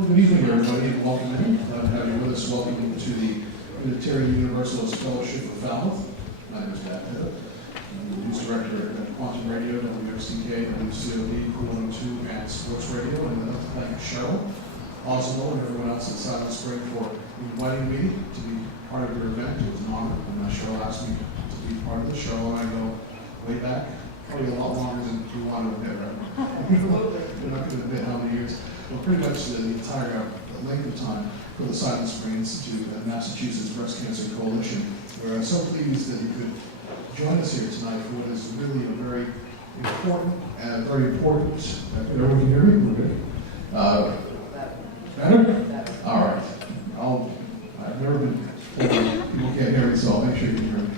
Well, good evening, everybody, and welcome in. Glad to have you with us. Welcome to the Unitarian Universalist Fellowship of Falmouth. My name is Matt Pitt. I'm the news director at Quantum Radio, WXTK, WCOD, Cool 102, and Sports Radio. And I'd like to thank Cheryl Oswald and everyone else at Silent Spring for inviting me to be part of your event. It was an honor, and Cheryl asked me to be part of the show, and I go way back, probably a lot longer than you want to admit, right? Absolutely. You're not going to admit how many years. Well, pretty much the entire length of time for the Silent Spring Institute and Massachusetts Breast Cancer Coalition. We're so pleased that you could join us here tonight for what is really a very important, everyone can hear me? We're good. Better? All right. I've never been told people can't hear me, so I'll make sure you can hear me.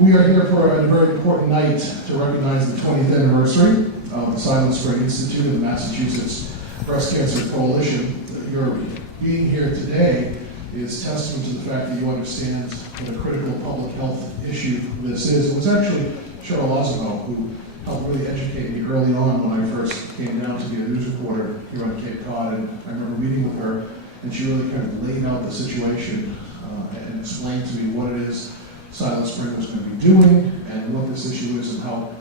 We are here for a very important night to recognize the 20th anniversary of the Silent Spring Institute and the Massachusetts Breast Cancer Coalition. Your being here today is testament to the fact that you understand what a critical public health issue this is. It was actually Cheryl Oswald who helped really educate me early on when I first came down to be a news reporter here on Cape Cod, and I remember meeting with her, and she really kind of laid out the situation and explained to me what it is Silent Spring was going to be doing and what this issue is and how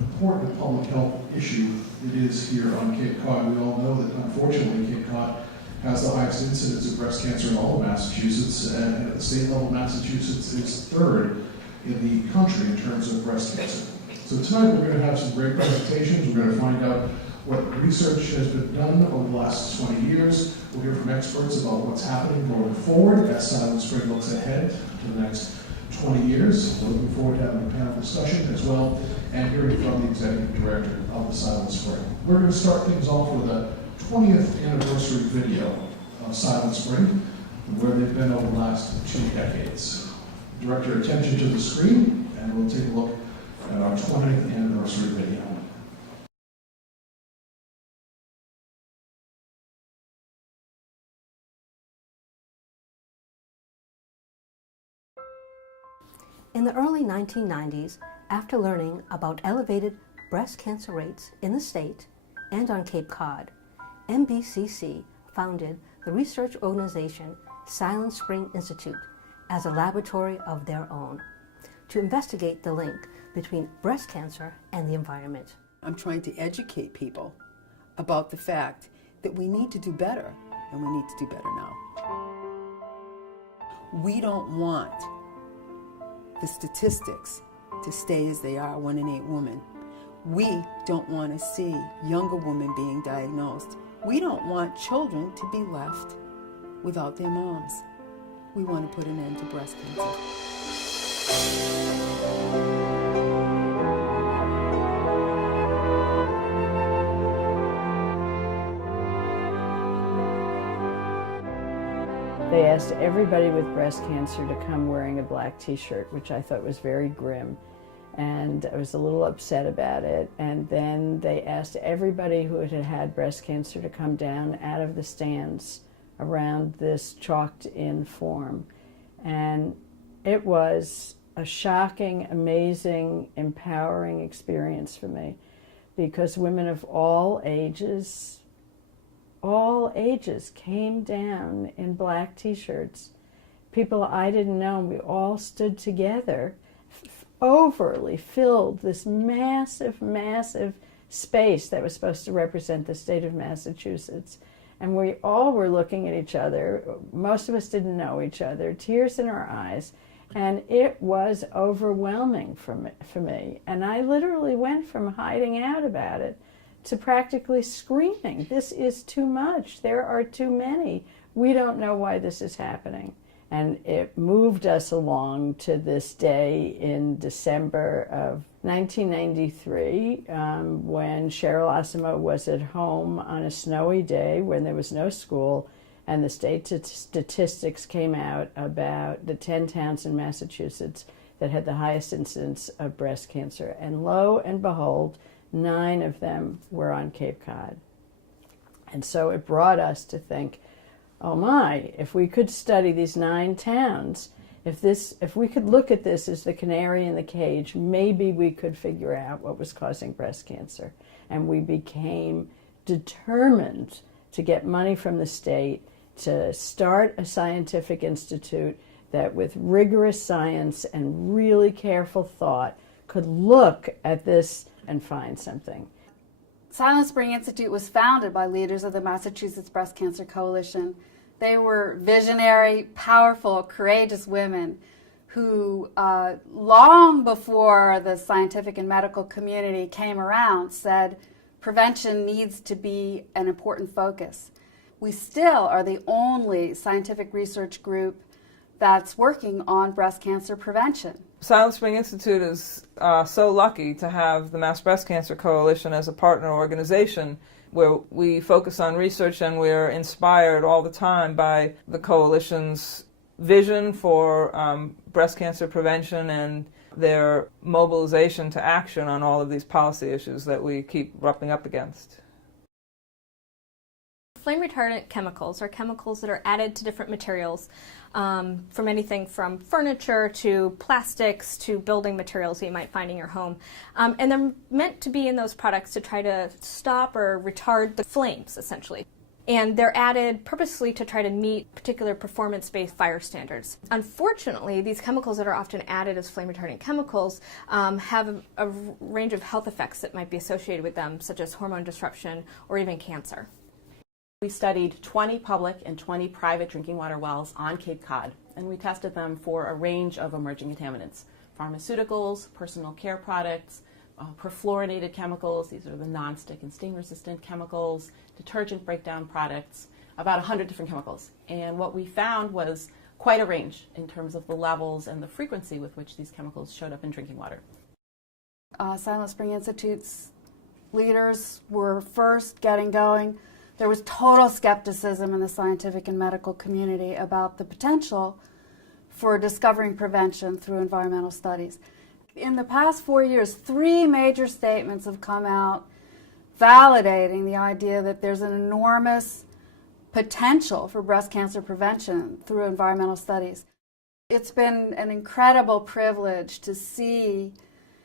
important a public health issue it is here on Cape Cod. We all know that unfortunately Cape Cod has the highest incidence of breast cancer in all of Massachusetts, and at the state level Massachusetts is third in the country in terms of breast cancer. So tonight we're going to have some great presentations. We're going to find out what research has been done over the last 20 years. We'll hear from experts about what's happening going forward as Silent Spring looks ahead to the next 20 years. We're looking forward to having a panel discussion as well and hearing from the executive director of the Silent Spring. We're going to start things off with a 20th anniversary video of Silent Spring, where they've been over the last 2 decades. Direct your attention to the screen and we'll take a look at our 20th anniversary video. In the early 1990s, after learning about elevated breast cancer rates in the state and on Cape Cod, MBCC founded the research organization Silent Spring Institute as a laboratory of their own to investigate the link between breast cancer and the environment. I'm trying to educate people about the fact that we need to do better, and we need to do better now. We don't want the statistics to stay as they are, 1 in 8 women. We don't want to see younger women being diagnosed. We don't want children to be left without their moms. We want to put an end to breast cancer. They asked everybody with breast cancer to come wearing a black t-shirt, which I thought was very grim, and I was a little upset about it. And then they asked everybody who had had breast cancer to come down out of the stands around this chalked-in form. And it was a shocking, amazing, empowering experience for me, because women of all ages came down in black t-shirts. People I didn't know, we all stood together, overly filled this massive, massive space that was supposed to represent the state of Massachusetts. And we all were looking at each other. Most of us didn't know each other, tears in our eyes. And it was overwhelming for me. And I literally went from hiding out about it to practically screaming, "This is too much. There are too many. We don't know why this is happening." And it moved us along to this day in December of 1993, when Cheryl Osimo was at home on a snowy day when there was no school, and the state statistics came out about the 10 towns in Massachusetts that had the highest incidence of breast cancer. And lo and behold, 9 of them were on Cape Cod. And so it brought us to think, oh my, if we could study these 9 towns, if we could look at this as the canary in the cage, maybe we could figure out what was causing breast cancer. And we became determined to get money from the state to start a scientific institute that with rigorous science and really careful thought could look at this and find something. Silent Spring Institute was founded by leaders of the Massachusetts Breast Cancer Coalition. They were visionary, powerful, courageous women who, long before the scientific and medical community came around, said prevention needs to be an important focus. We still are the only scientific research group that's working on breast cancer prevention. Silent Spring Institute is so lucky to have the Mass Breast Cancer Coalition as a partner organization where we focus on research, and we're inspired all the time by the coalition's vision for breast cancer prevention and their mobilization to action on all of these policy issues that we keep rubbing up against. Flame retardant chemicals are chemicals that are added to different materials, from anything from furniture to plastics to building materials that you might find in your home. And they're meant to be in those products to try to stop or retard the flames, essentially. And they're added purposely to try to meet particular performance-based fire standards. Unfortunately, these chemicals that are often added as flame retardant chemicals have a range of health effects that might be associated with them, such as hormone disruption or even cancer. We studied 20 public and 20 private drinking water wells on Cape Cod, and we tested them for a range of emerging contaminants: pharmaceuticals, personal care products, perfluorinated chemicals, these are the non-stick and stain-resistant chemicals, detergent breakdown products, about 100 different chemicals. And what we found was quite a range in terms of the levels and the frequency with which these chemicals showed up in drinking water. Silent Spring Institute's leaders were first getting going. There was total skepticism in the scientific and medical community about the potential for discovering prevention through environmental studies. In the past 4 years, 3 major statements have come out validating the idea that there's an enormous potential for breast cancer prevention through environmental studies. It's been an incredible privilege to see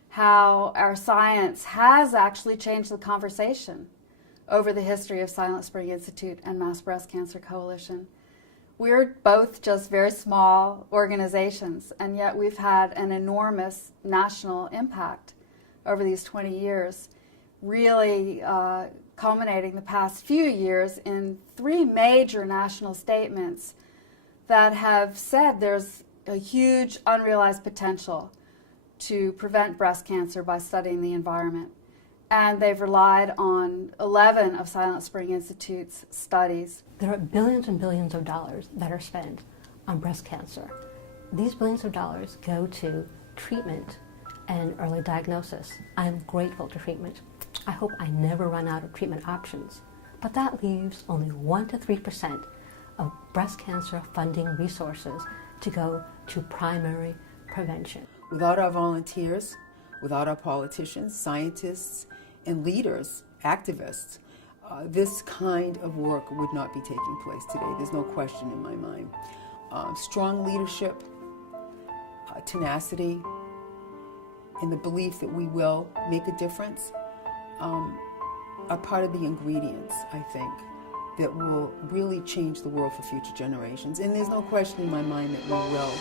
how our science has actually changed the conversation over the history of Silent Spring Institute and Mass Breast Cancer Coalition. We're both just very small organizations, and yet we've had an enormous national impact over these 20 years, really culminating the past few years in 3 major national statements that have said there's a huge unrealized potential to prevent breast cancer by studying the environment. And they've relied on 11 of Silent Spring Institute's studies. There are billions and billions of dollars that are spent on breast cancer. These billions of dollars go to treatment and early diagnosis. I'm grateful to treatment. I hope I never run out of treatment options. But that leaves only 1 to 3% of breast cancer funding resources to go to primary prevention. Without our volunteers, without our politicians, scientists, and leaders, activists, this kind of work would not be taking place today. There's no question in my mind. Strong leadership, tenacity, and the belief that we will make a difference are part of the ingredients, I think, that will really change the world for future generations. And there's no question in my mind that we will.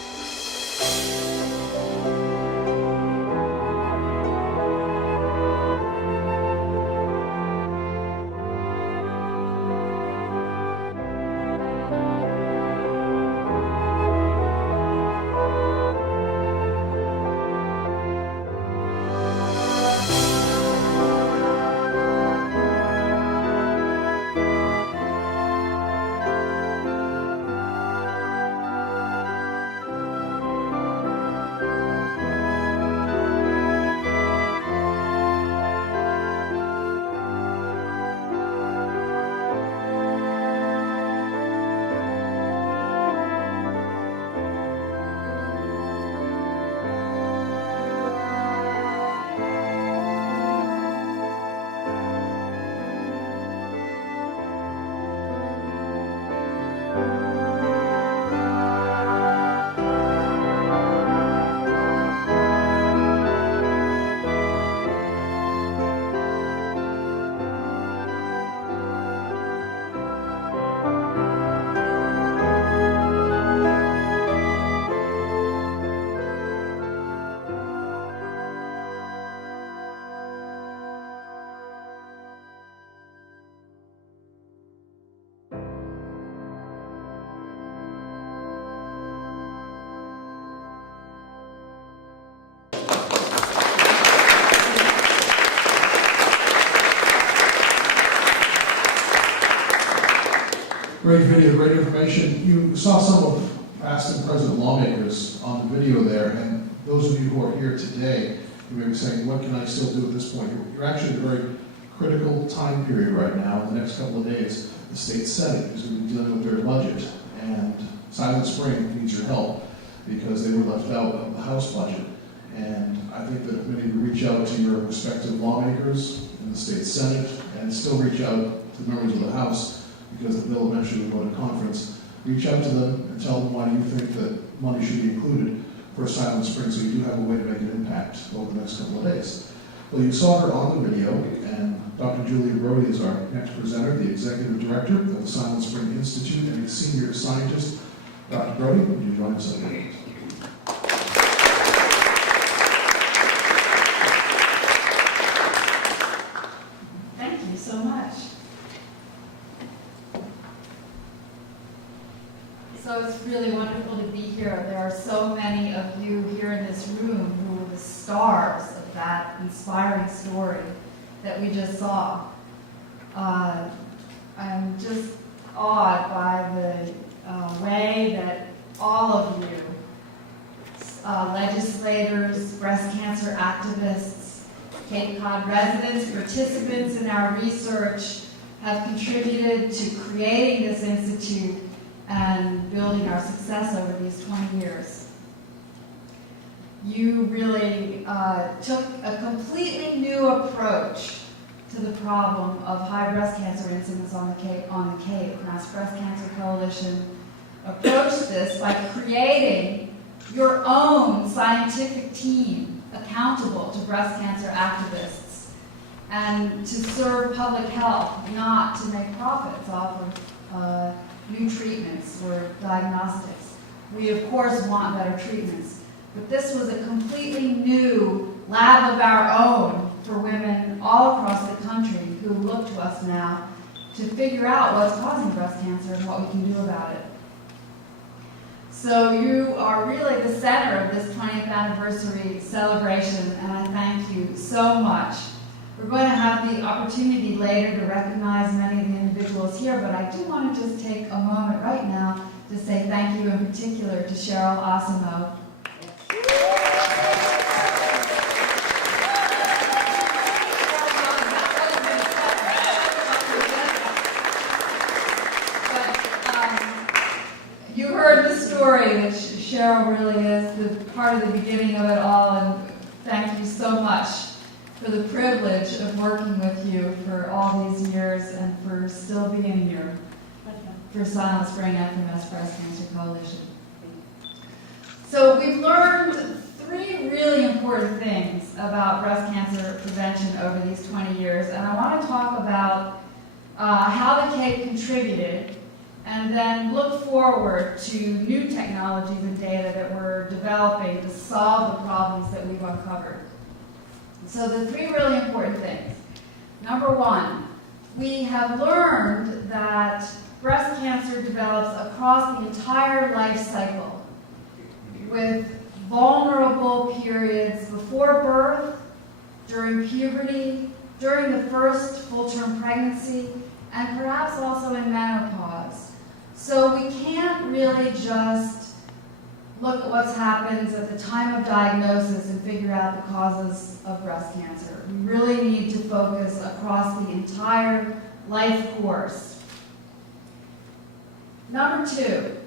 Great video, great information. You saw some of past and present lawmakers on the video there, and those of you who are here today, you may be saying, what can I still do at this point? You're actually in a very critical time period right now. In the next couple of days, the state Senate is going to be dealing with their budget, and Silent Spring needs your help because they were left out of the House budget. And I think that many of you reach out to your respective lawmakers in the state Senate and still reach out to the members of the House because the bill eventually will go to conference. Reach out to them and tell them why you think that money should be included for Silent Spring so you do have a way to make an impact over the next couple of days. Well, you saw her on the video, and Dr. Julia Brody is our next presenter, the Executive Director of the Silent Spring Institute and a Senior Scientist. Dr. Brody, would you join us again? Thank you so much. So it's really wonderful to be here. There are so many of you here in this room who were the stars of that inspiring story that we just saw. I'm just awed by the way that all of you, legislators, breast cancer activists, Cape Cod residents, participants in our research have contributed to creating this institute and building our success over these 20 years. You really took a completely new approach to the problem of high breast cancer incidence on the Cape. Mass Breast Cancer Coalition approached this by creating your own scientific team accountable to breast cancer activists and to serve public health, not to make profits off of new treatments or diagnostics. We, of course, want better treatments. But this was a completely new lab of our own for women all across the country who look to us now to figure out what's causing breast cancer and what we can do about it. So you are really the center of this 20th anniversary celebration, and I thank you so much. We're going to have the opportunity later to recognize many of the individuals here, but I do want to just take a moment right now to say thank you in particular to Cheryl Asimo. You heard the story that Cheryl really is the part of the beginning of it all, and thank you so much for the privilege of working with you for all these years and for still being here for Silent Spring and for Mass Breast Cancer Coalition. So we've learned three really important things about breast cancer prevention over these 20 years, and I want to talk about how the Cape contributed and then look forward to new technologies and data that we're developing to solve the problems that we've uncovered. So the three really important things. Number one, we have learned that breast cancer develops across the entire life cycle with vulnerable periods before birth, during puberty, during the first full-term pregnancy, and perhaps also in menopause. So we can't really just look at what happens at the time of diagnosis and figure out the causes of breast cancer. We really need to focus across the entire life course. Number two,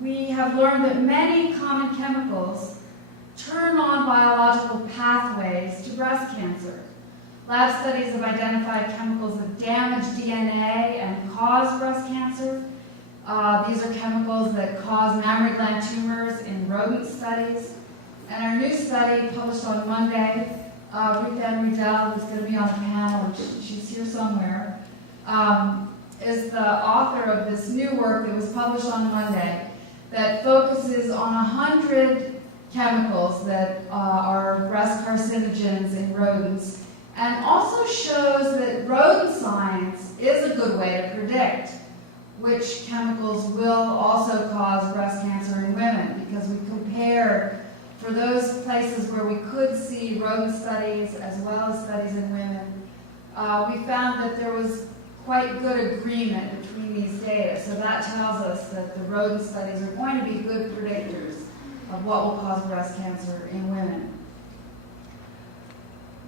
we have learned that many common chemicals turn on biological pathways to breast cancer. Lab studies have identified chemicals that damage DNA and cause breast cancer. These are chemicals that cause mammary gland tumors in rodent studies. And our new study, published on Monday, Ruthann, who's going to be on the panel, and she's here somewhere, is the author of this new work that was published on Monday that focuses on 100 chemicals that are breast carcinogens in rodents, and also shows that rodent science is a good way to predict which chemicals will also cause breast cancer in women, because we compared for those places where we could see rodent studies as well as studies in women. We found that there was quite good agreement between these data. So that tells us that the rodent studies are going to be good predictors of what will cause breast cancer in women.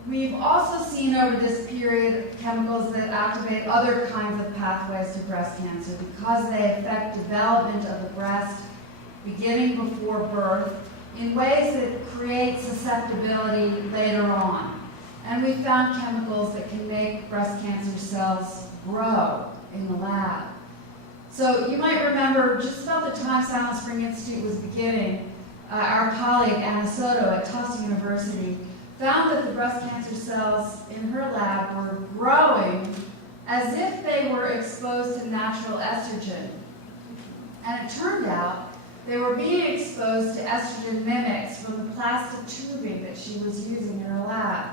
We've also seen over this period chemicals that activate other kinds of pathways to breast cancer because they affect development of the breast beginning before birth in ways that create susceptibility later on. And we found chemicals that can make breast cancer cells grow in the lab. So you might remember just about the time Silent Spring Institute was beginning, our colleague Anna Soto at Tufts University found that the breast cancer cells in her lab were growing as if they were exposed to natural estrogen. And it turned out they were being exposed to estrogen mimics from the plastic tubing that she was using in her lab.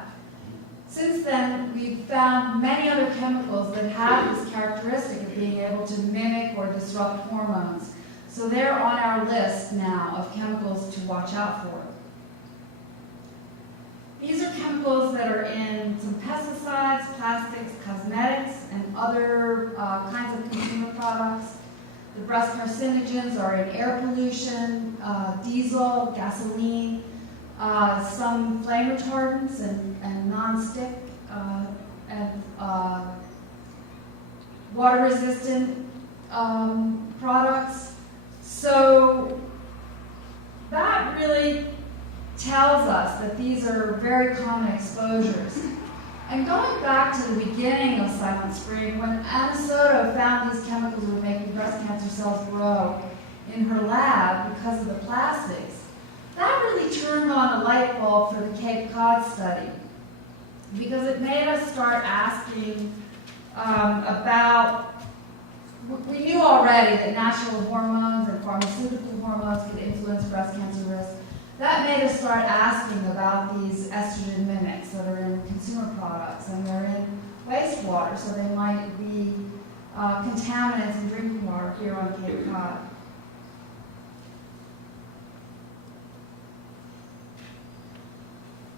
Since then, we've found many other chemicals that have this characteristic of being able to mimic or disrupt hormones. So they're on our list now of chemicals to watch out for. These are chemicals that are in some pesticides, plastics, cosmetics, and other kinds of consumer products. The breast carcinogens are in air pollution, diesel, gasoline, some flame retardants and non-stick and water-resistant products. So that really tells us that these are very common exposures. And going back to the beginning of Silent Spring, when Anna Soto found these chemicals were making breast cancer cells grow in her lab because of the plastics, that really turned on a light bulb for the Cape Cod study, because it made us start asking about, we knew already that natural hormones and pharmaceutical hormones could influence breast cancer risk. That made us start asking about these estrogen mimics that are in consumer products, and they're in wastewater, so they might be contaminants in drinking water here on Cape Cod.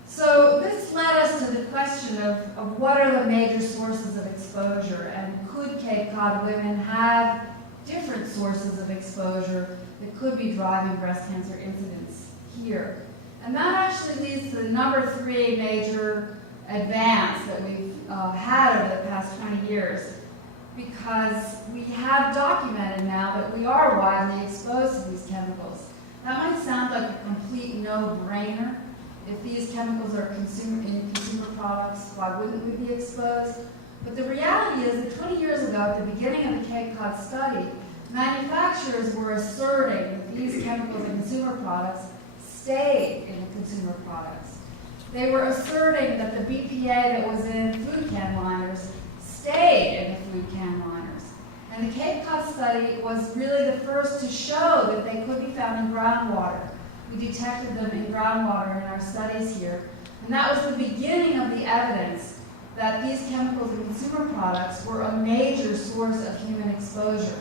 So this led us to the question of what are the major sources of exposure, and could Cape Cod women have different sources of exposure that could be driving breast cancer incidence here. And that actually leads to the number 3 major advance that we've had over the past 20 years, because we have documented now that we are widely exposed to these chemicals. That might sound like a complete no-brainer. If these chemicals are in consumer products, why wouldn't we be exposed? But the reality is that 20 years ago, at the beginning of the Cape Cod study, manufacturers were asserting that these chemicals in consumer products stayed in the consumer products. They were asserting that the BPA that was in food can liners stayed in the food can liners. And the Cape Cod study was really the first to show that they could be found in groundwater. We detected them in groundwater in our studies here. And that was the beginning of the evidence that these chemicals in consumer products were a major source of human exposure.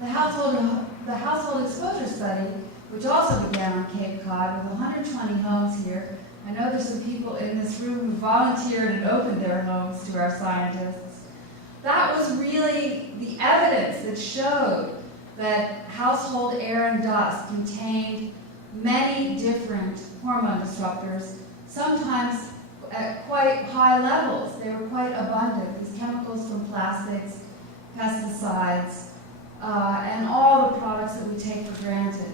The household exposure study, which also began on Cape Cod with 120 homes here. I know there's some people in this room who volunteered and opened their homes to our scientists. That was really the evidence that showed that household air and dust contained many different hormone disruptors, sometimes at quite high levels. They were quite abundant. These chemicals from plastics, pesticides, and all the products that we take for granted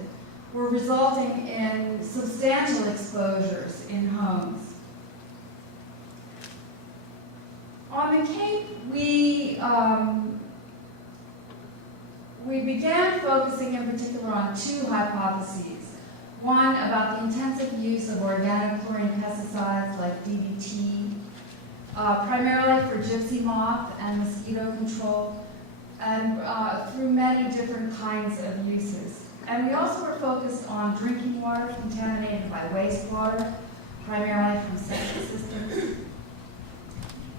were resulting in substantial exposures in homes. On the Cape, we began focusing in particular on 2 hypotheses. One about the intensive use of organic chlorine pesticides like DDT, primarily for gypsy moth and mosquito control, and through many different kinds of uses. And we also were focused on drinking water contaminated by wastewater, primarily from septic systems.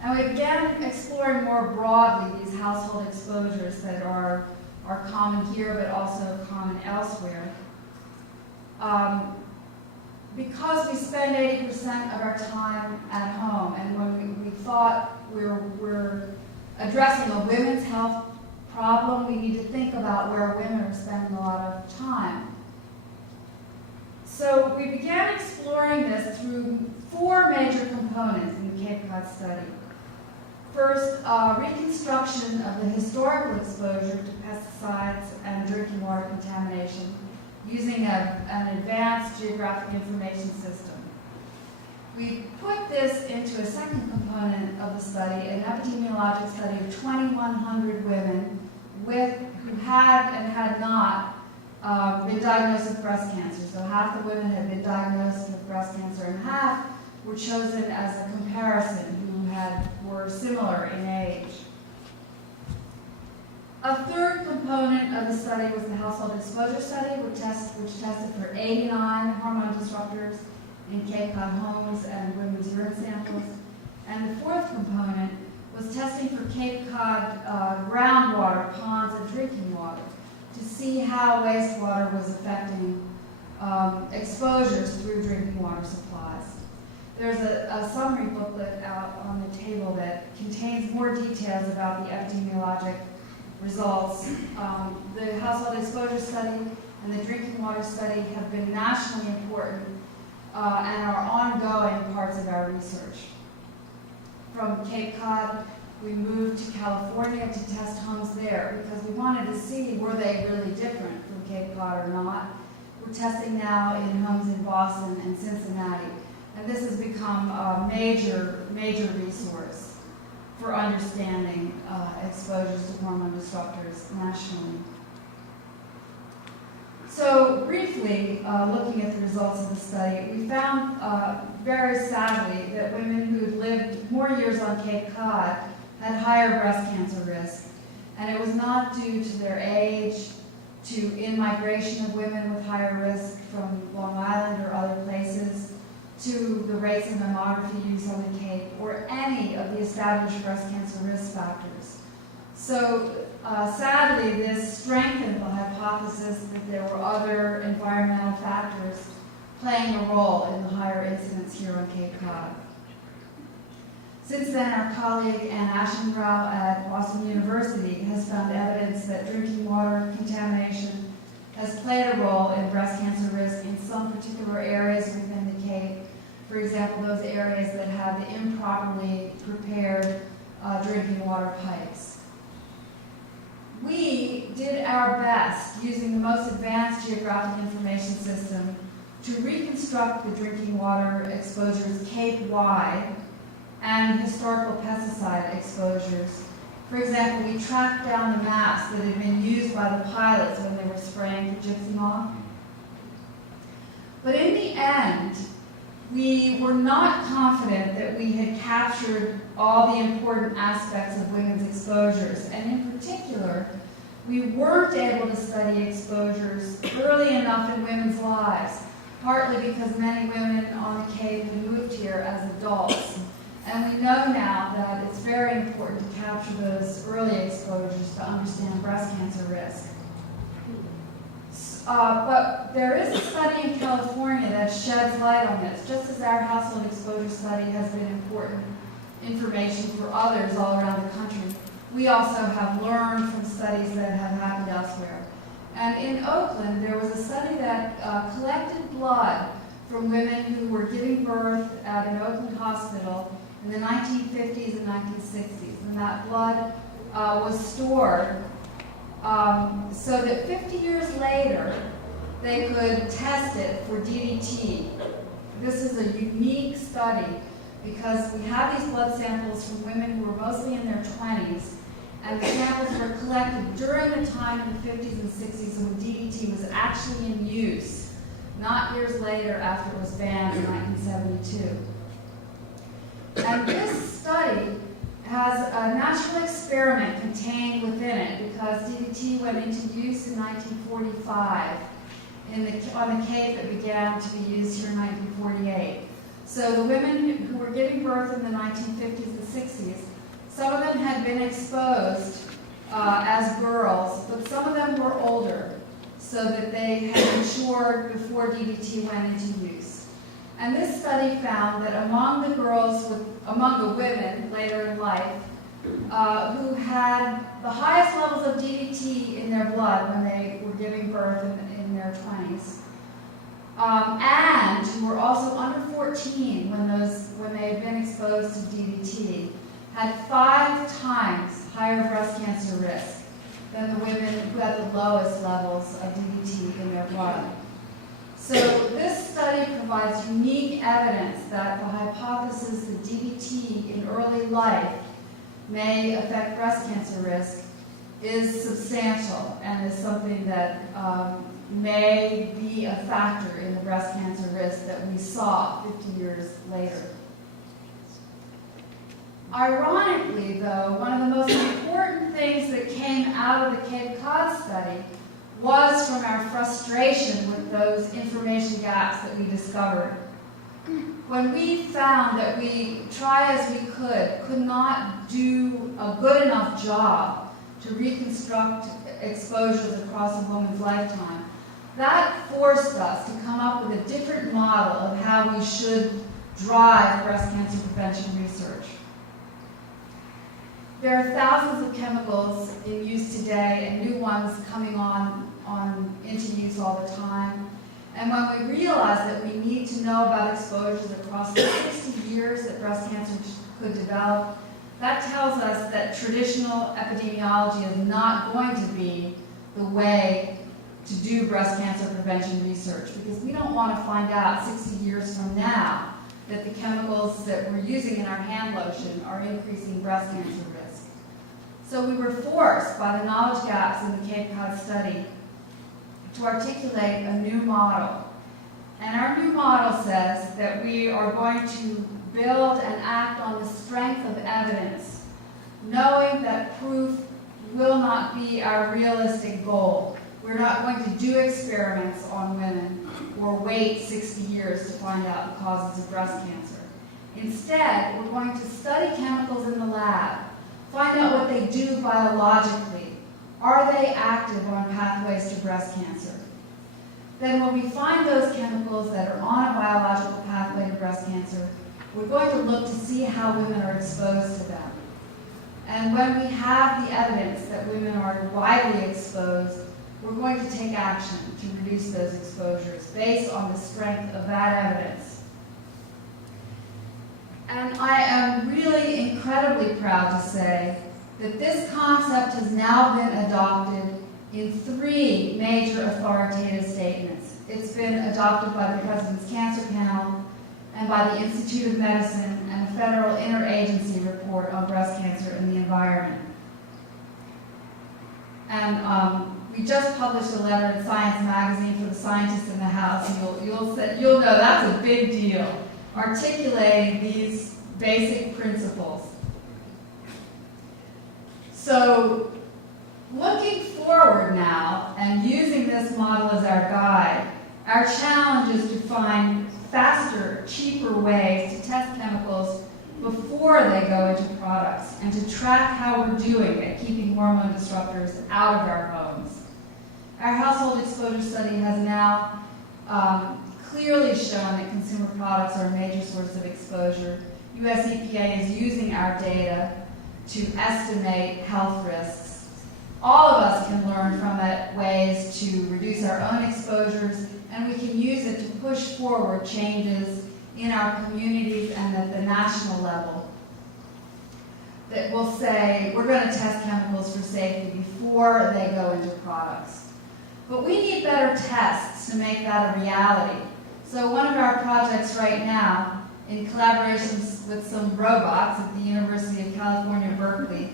And we began exploring more broadly these household exposures that are common here, but also common elsewhere. Because we spend 80% of our time at home, and when we thought we're addressing a women's health problem, we need to think about where women are spending a lot of time. So we began exploring this through 4 major components in the Cape Cod study. First, reconstruction of the historical exposure to pesticides and drinking water contamination using an advanced geographic information system. We put this into a second component of the study, an epidemiologic study of 2,100 women who had and had not been diagnosed with breast cancer. So half the women had been diagnosed with breast cancer and half were chosen as a comparison who were similar in age. A third component of the study was the household exposure study, which tested for 89 hormone disruptors in Cape Cod homes and women's urine samples. And the fourth component was testing for Cape Cod groundwater, ponds, and drinking water to see how wastewater was affecting exposures through drinking water supplies. There's a summary booklet out on the table that contains more details about the epidemiologic results. The household exposure study and the drinking water study have been nationally important and are ongoing parts of our research. From Cape Cod, we moved to California to test homes there because we wanted to see were they really different from Cape Cod or not. We're testing now in homes in Boston and Cincinnati, and this has become a major resource for understanding exposures to hormone disruptors nationally. So briefly, looking at the results of the study, we found very sadly that women who lived more years on Cape Cod had higher breast cancer risk. And it was not due to their age, to in-migration of women with higher risk from Long Island or other places, to the rates of mammography use on the Cape, or any of the established breast cancer risk factors. So sadly, this strengthened the hypothesis that there were other environmental factors playing a role in the higher incidence here on Cape Cod. Since then, our colleague Ann Ashenbrow at Boston University has found evidence that drinking water contamination has played a role in breast cancer risk in some particular areas within the Cape. For example, those areas that have the improperly prepared drinking water pipes. We did our best using the most advanced geographic information system to reconstruct the drinking water exposures Cape-wide and historical pesticide exposures. For example, we tracked down the maps that had been used by the pilots when they were spraying for gypsy moth. But in the end, we were not confident that we had captured all the important aspects of women's exposures, and in particular, we weren't able to study exposures early enough in women's lives, partly because many women on the Cape had moved here as adults. And we know now that it's very important to capture those early exposures to understand breast cancer risk. But there is a study in California that sheds light on this, just as our household exposure study has been important information for others all around the country. We also have learned from studies that have happened elsewhere. And in Oakland, there was a study that collected blood from women who were giving birth at an Oakland hospital in the 1950s and 1960s. And that blood was stored so that 50 years later, they could test it for DDT. This is a unique study because we have these blood samples from women who were mostly in their 20s, and the samples were collected during the time in the 50s and 60s when DDT was actually in use, not years later after it was banned in 1972. And this study has a natural experiment contained within it because DDT went into use in 1945 on the Cape. It began to be used here in 1948. So the women who were giving birth in the 1950s and 60s, some of them had been exposed as girls, but some of them were older, so that they had matured before DDT went into use. And this study found that among the women later in life who had the highest levels of DDT in their blood when they were giving birth in their 20s, and who were also under 14 when they had been exposed to DDT, had 5 times higher breast cancer risk than the women who had the lowest levels of DDT in their blood. So this study provides unique evidence that the hypothesis that DDT in early life may affect breast cancer risk is substantial and is something that may be a factor in the breast cancer risk that we saw 50 years later. Ironically, though, one of the most important things that came out of the Cape Cod study was from our frustration with those information gaps that we discovered. When we found that we, try as we could not do a good enough job to reconstruct exposures across a woman's lifetime, that forced us to come up with a different model of how we should drive breast cancer prevention research. There are thousands of chemicals in use today and new ones coming into use all the time. And when we realize that we need to know about exposures across the 60 years that breast cancer could develop, that tells us that traditional epidemiology is not going to be the way to do breast cancer prevention research, because we don't want to find out 60 years from now that the chemicals that we're using in our hand lotion are increasing breast cancer risk. So we were forced by the knowledge gaps in the Cape Cod study to articulate a new model. And our new model says that we are going to build and act on the strength of evidence, knowing that proof will not be our realistic goal. We're not going to do experiments on women or wait 60 years to find out the causes of breast cancer. Instead, we're going to study chemicals in the lab, find out what they do biologically. Are they active on pathways to breast cancer? Then when we find those chemicals that are on a biological pathway to breast cancer, we're going to look to see how women are exposed to them. And when we have the evidence that women are widely exposed, we're going to take action to reduce those exposures based on the strength of that evidence. And I am really incredibly proud to say that this concept has now been adopted in 3 major authoritative statements. It's been adopted by the President's Cancer Panel and by the Institute of Medicine and the Federal Interagency Report on Breast Cancer and the Environment. And we just published a letter in Science Magazine for the scientists in the House. You'll know that's a big deal, articulating these basic principles. So, looking forward now and using this model as our guide, our challenge is to find faster, cheaper ways to test chemicals before they go into products and to track how we're doing at keeping hormone disruptors out of our homes. Our household exposure study has now clearly shown that consumer products are a major source of exposure. US EPA is using our data to estimate health risks. All of us can learn from it ways to reduce our own exposures, and we can use it to push forward changes in our communities and at the national level that will say we're going to test chemicals for safety before they go into products. But we need better tests to make that a reality. So one of our projects right now, in collaboration with some robots at the University of California, Berkeley,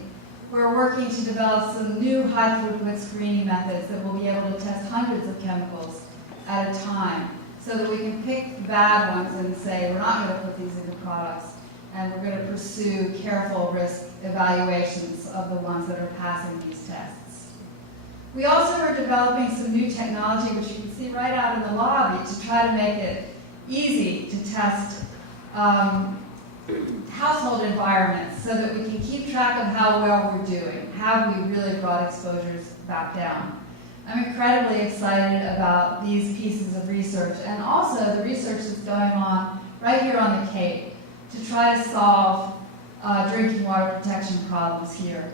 we're working to develop some new high-throughput screening methods that will be able to test hundreds of chemicals at a time, so that we can pick the bad ones and say, we're not going to put these into products, and we're going to pursue careful risk evaluations of the ones that are passing these tests. We also are developing some new technology, which you can see right out in the lobby, to try to make it easy to test household environments so that we can keep track of how well we're doing. Have we really brought exposures back down? I'm incredibly excited about these pieces of research and also the research that's going on right here on the Cape to try to solve drinking water protection problems here.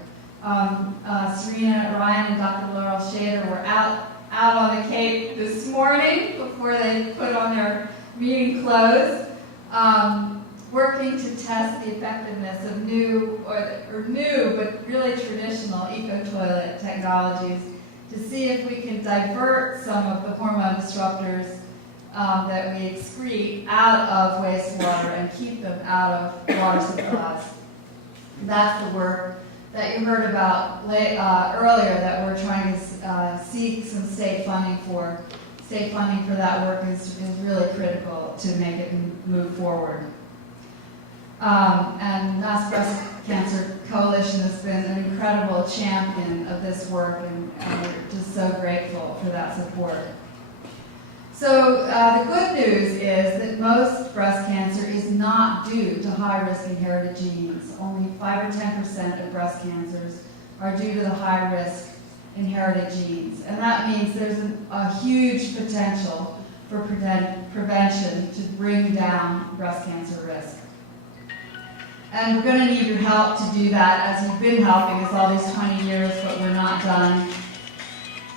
Serena, Ryan, and Dr. Laurel Schaider were out on the Cape this morning before they put on their meeting clothes, working to test the effectiveness of new but really traditional eco-toilet technologies to see if we can divert some of the hormone disruptors that we excrete out of wastewater and keep them out of water supplies. That's the work that you heard about earlier that we're trying to seek some state funding for. State funding for that work is really critical to make it move forward. And Mass Breast Cancer Coalition has been an incredible champion of this work, and we're just so grateful for that support. So the good news is that most breast cancer is not due to high-risk inherited genes. Only 5 or 10% of breast cancers are due to the high-risk inherited genes. And that means there's a huge potential for prevention to bring down breast cancer risk. And we're going to need your help to do that, as you've been helping us all these 20 years, but we're not done.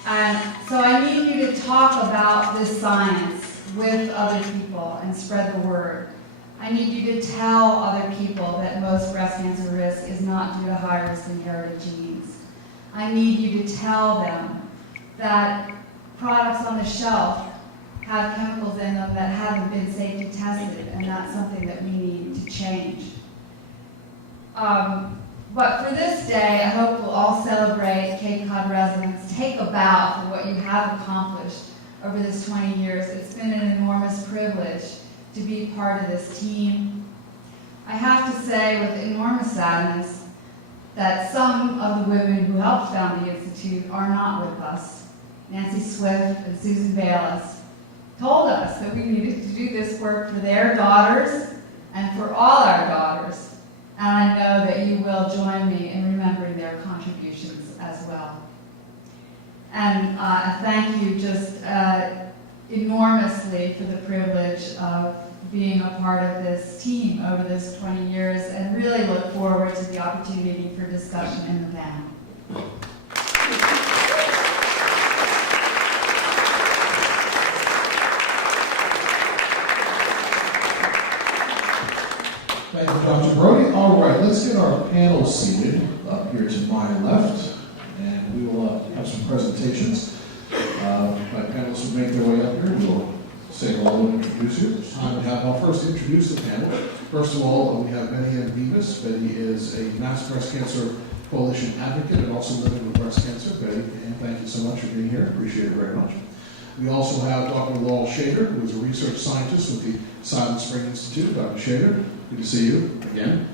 And so I need you to talk about this science with other people and spread the word. I need you to tell other people that most breast cancer risk is not due to high-risk inherited genes. I need you to tell them that products on the shelf have chemicals in them that haven't been safety tested, and that's something that we need to change. But for this day, I hope we'll all celebrate Cape Cod residents. Take a bow for what you have accomplished over this 20 years. It's been an enormous privilege to be part of this team. I have to say with enormous sadness that some of the women who helped found the Institute are not with us. Nancy Swift and Susan Bayless told us that we needed to do this work for their daughters and for all our daughters. And I know that you will join me in remembering their contributions as well. And I thank you just enormously for the privilege of being a part of this team over this 20 years, and really look forward to the opportunity for discussion in the panel. Thank you, Dr. Brody. All right, let's get our panel seated up here to my left, and we will have some presentations. My panelists will make their way up here. We'll say hello and introduce you. I'll first introduce the panel. First of all, we have Betty and Bevis. Betty is a Mass Breast Cancer Coalition advocate and also living with breast cancer. Betty, and thank you so much for being here. Appreciate it very much. We also have Dr. Laurel Schaider, who is a research scientist with the Silent Spring Institute. Dr. Schaider, good to see you again.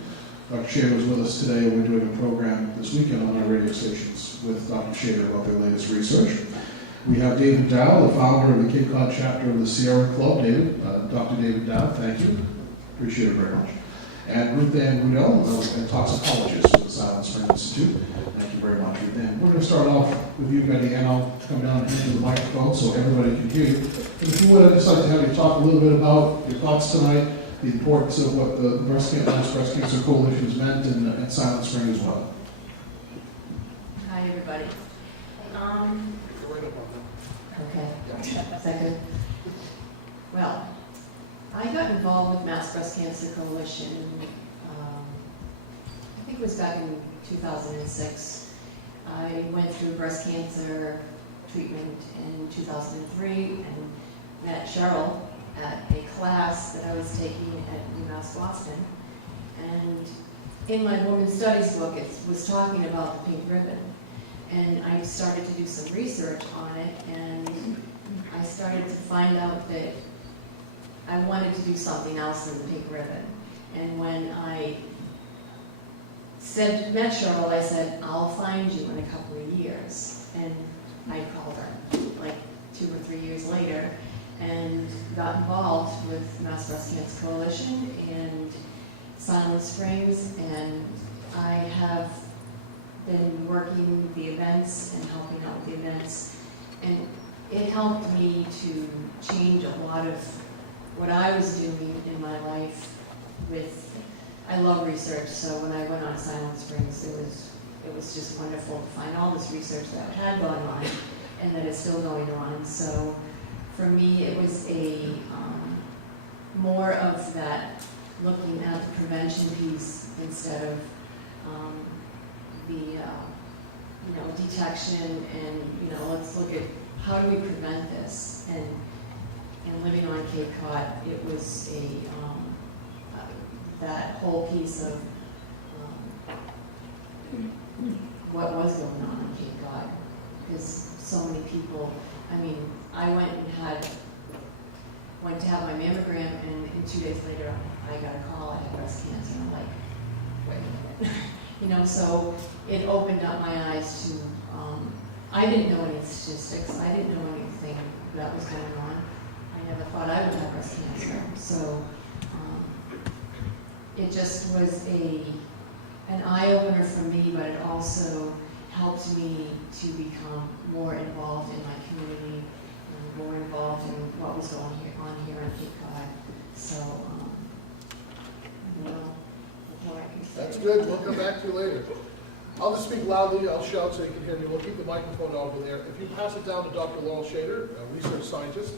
Dr. Schaider was with us today. We're doing a program this weekend on our radio stations with Dr. Schaider about their latest research. We have David Dow, the founder of the Cape Cod chapter of the Sierra Club. David, Dr. David Dow, thank you. Appreciate it very much. And Ruthann Rudel, a toxicologist with the Silent Spring Institute. Thank you very much, Ruthann. We're going to start off with you, Betty, and I'll come down and hand you the microphone so everybody can hear you. And if you would, I'd just like to have you talk a little bit about your thoughts tonight, the importance of what the Mass Breast Cancer Coalition has meant, and Silent Spring as well. Hi, everybody. Okay, second. Well, I got involved with Mass Breast Cancer Coalition, I think it was back in 2006. I went through breast cancer treatment in 2003 and met Cheryl at a class that I was taking at UMass Boston. And in my Women's Studies book, it was talking about the pink ribbon. And I started to do some research on it, and I started to find out that I wanted to do something else than the pink ribbon. And when I met Cheryl, I said, I'll find you in a couple of years. And I called her like 2 or 3 years later and got involved with Mass Breast Cancer Coalition and Silent Springs, and I have been working the events and helping out with the events, and it helped me to change a lot of what I was doing in my life with I love research, so when I went on Silent Springs, it was just wonderful to find all this research that had gone on and that is still going on. So for me, it was a more of that looking at the prevention piece instead of the detection and let's look at how do we prevent this. And living on Cape Cod, it was that whole piece of what was going on Cape Cod, because so many people. I mean, I went to have my mammogram, and 2 days later I got a call. I had breast cancer, and I'm like, wait a minute. So it opened up my eyes to. I didn't know any statistics. I didn't know anything that was going on. I never thought I would have breast cancer. So it just was an eye-opener for me, but it also helped me to become more involved in my community and more involved in what was going on here on Cape Cod. So, I don't know what I can say. That's good. We'll come back to you later. I'll just speak loudly. I'll shout so you can hear me. We'll keep the microphone over there. If you pass it down to Dr. Laurel Schaider, a research scientist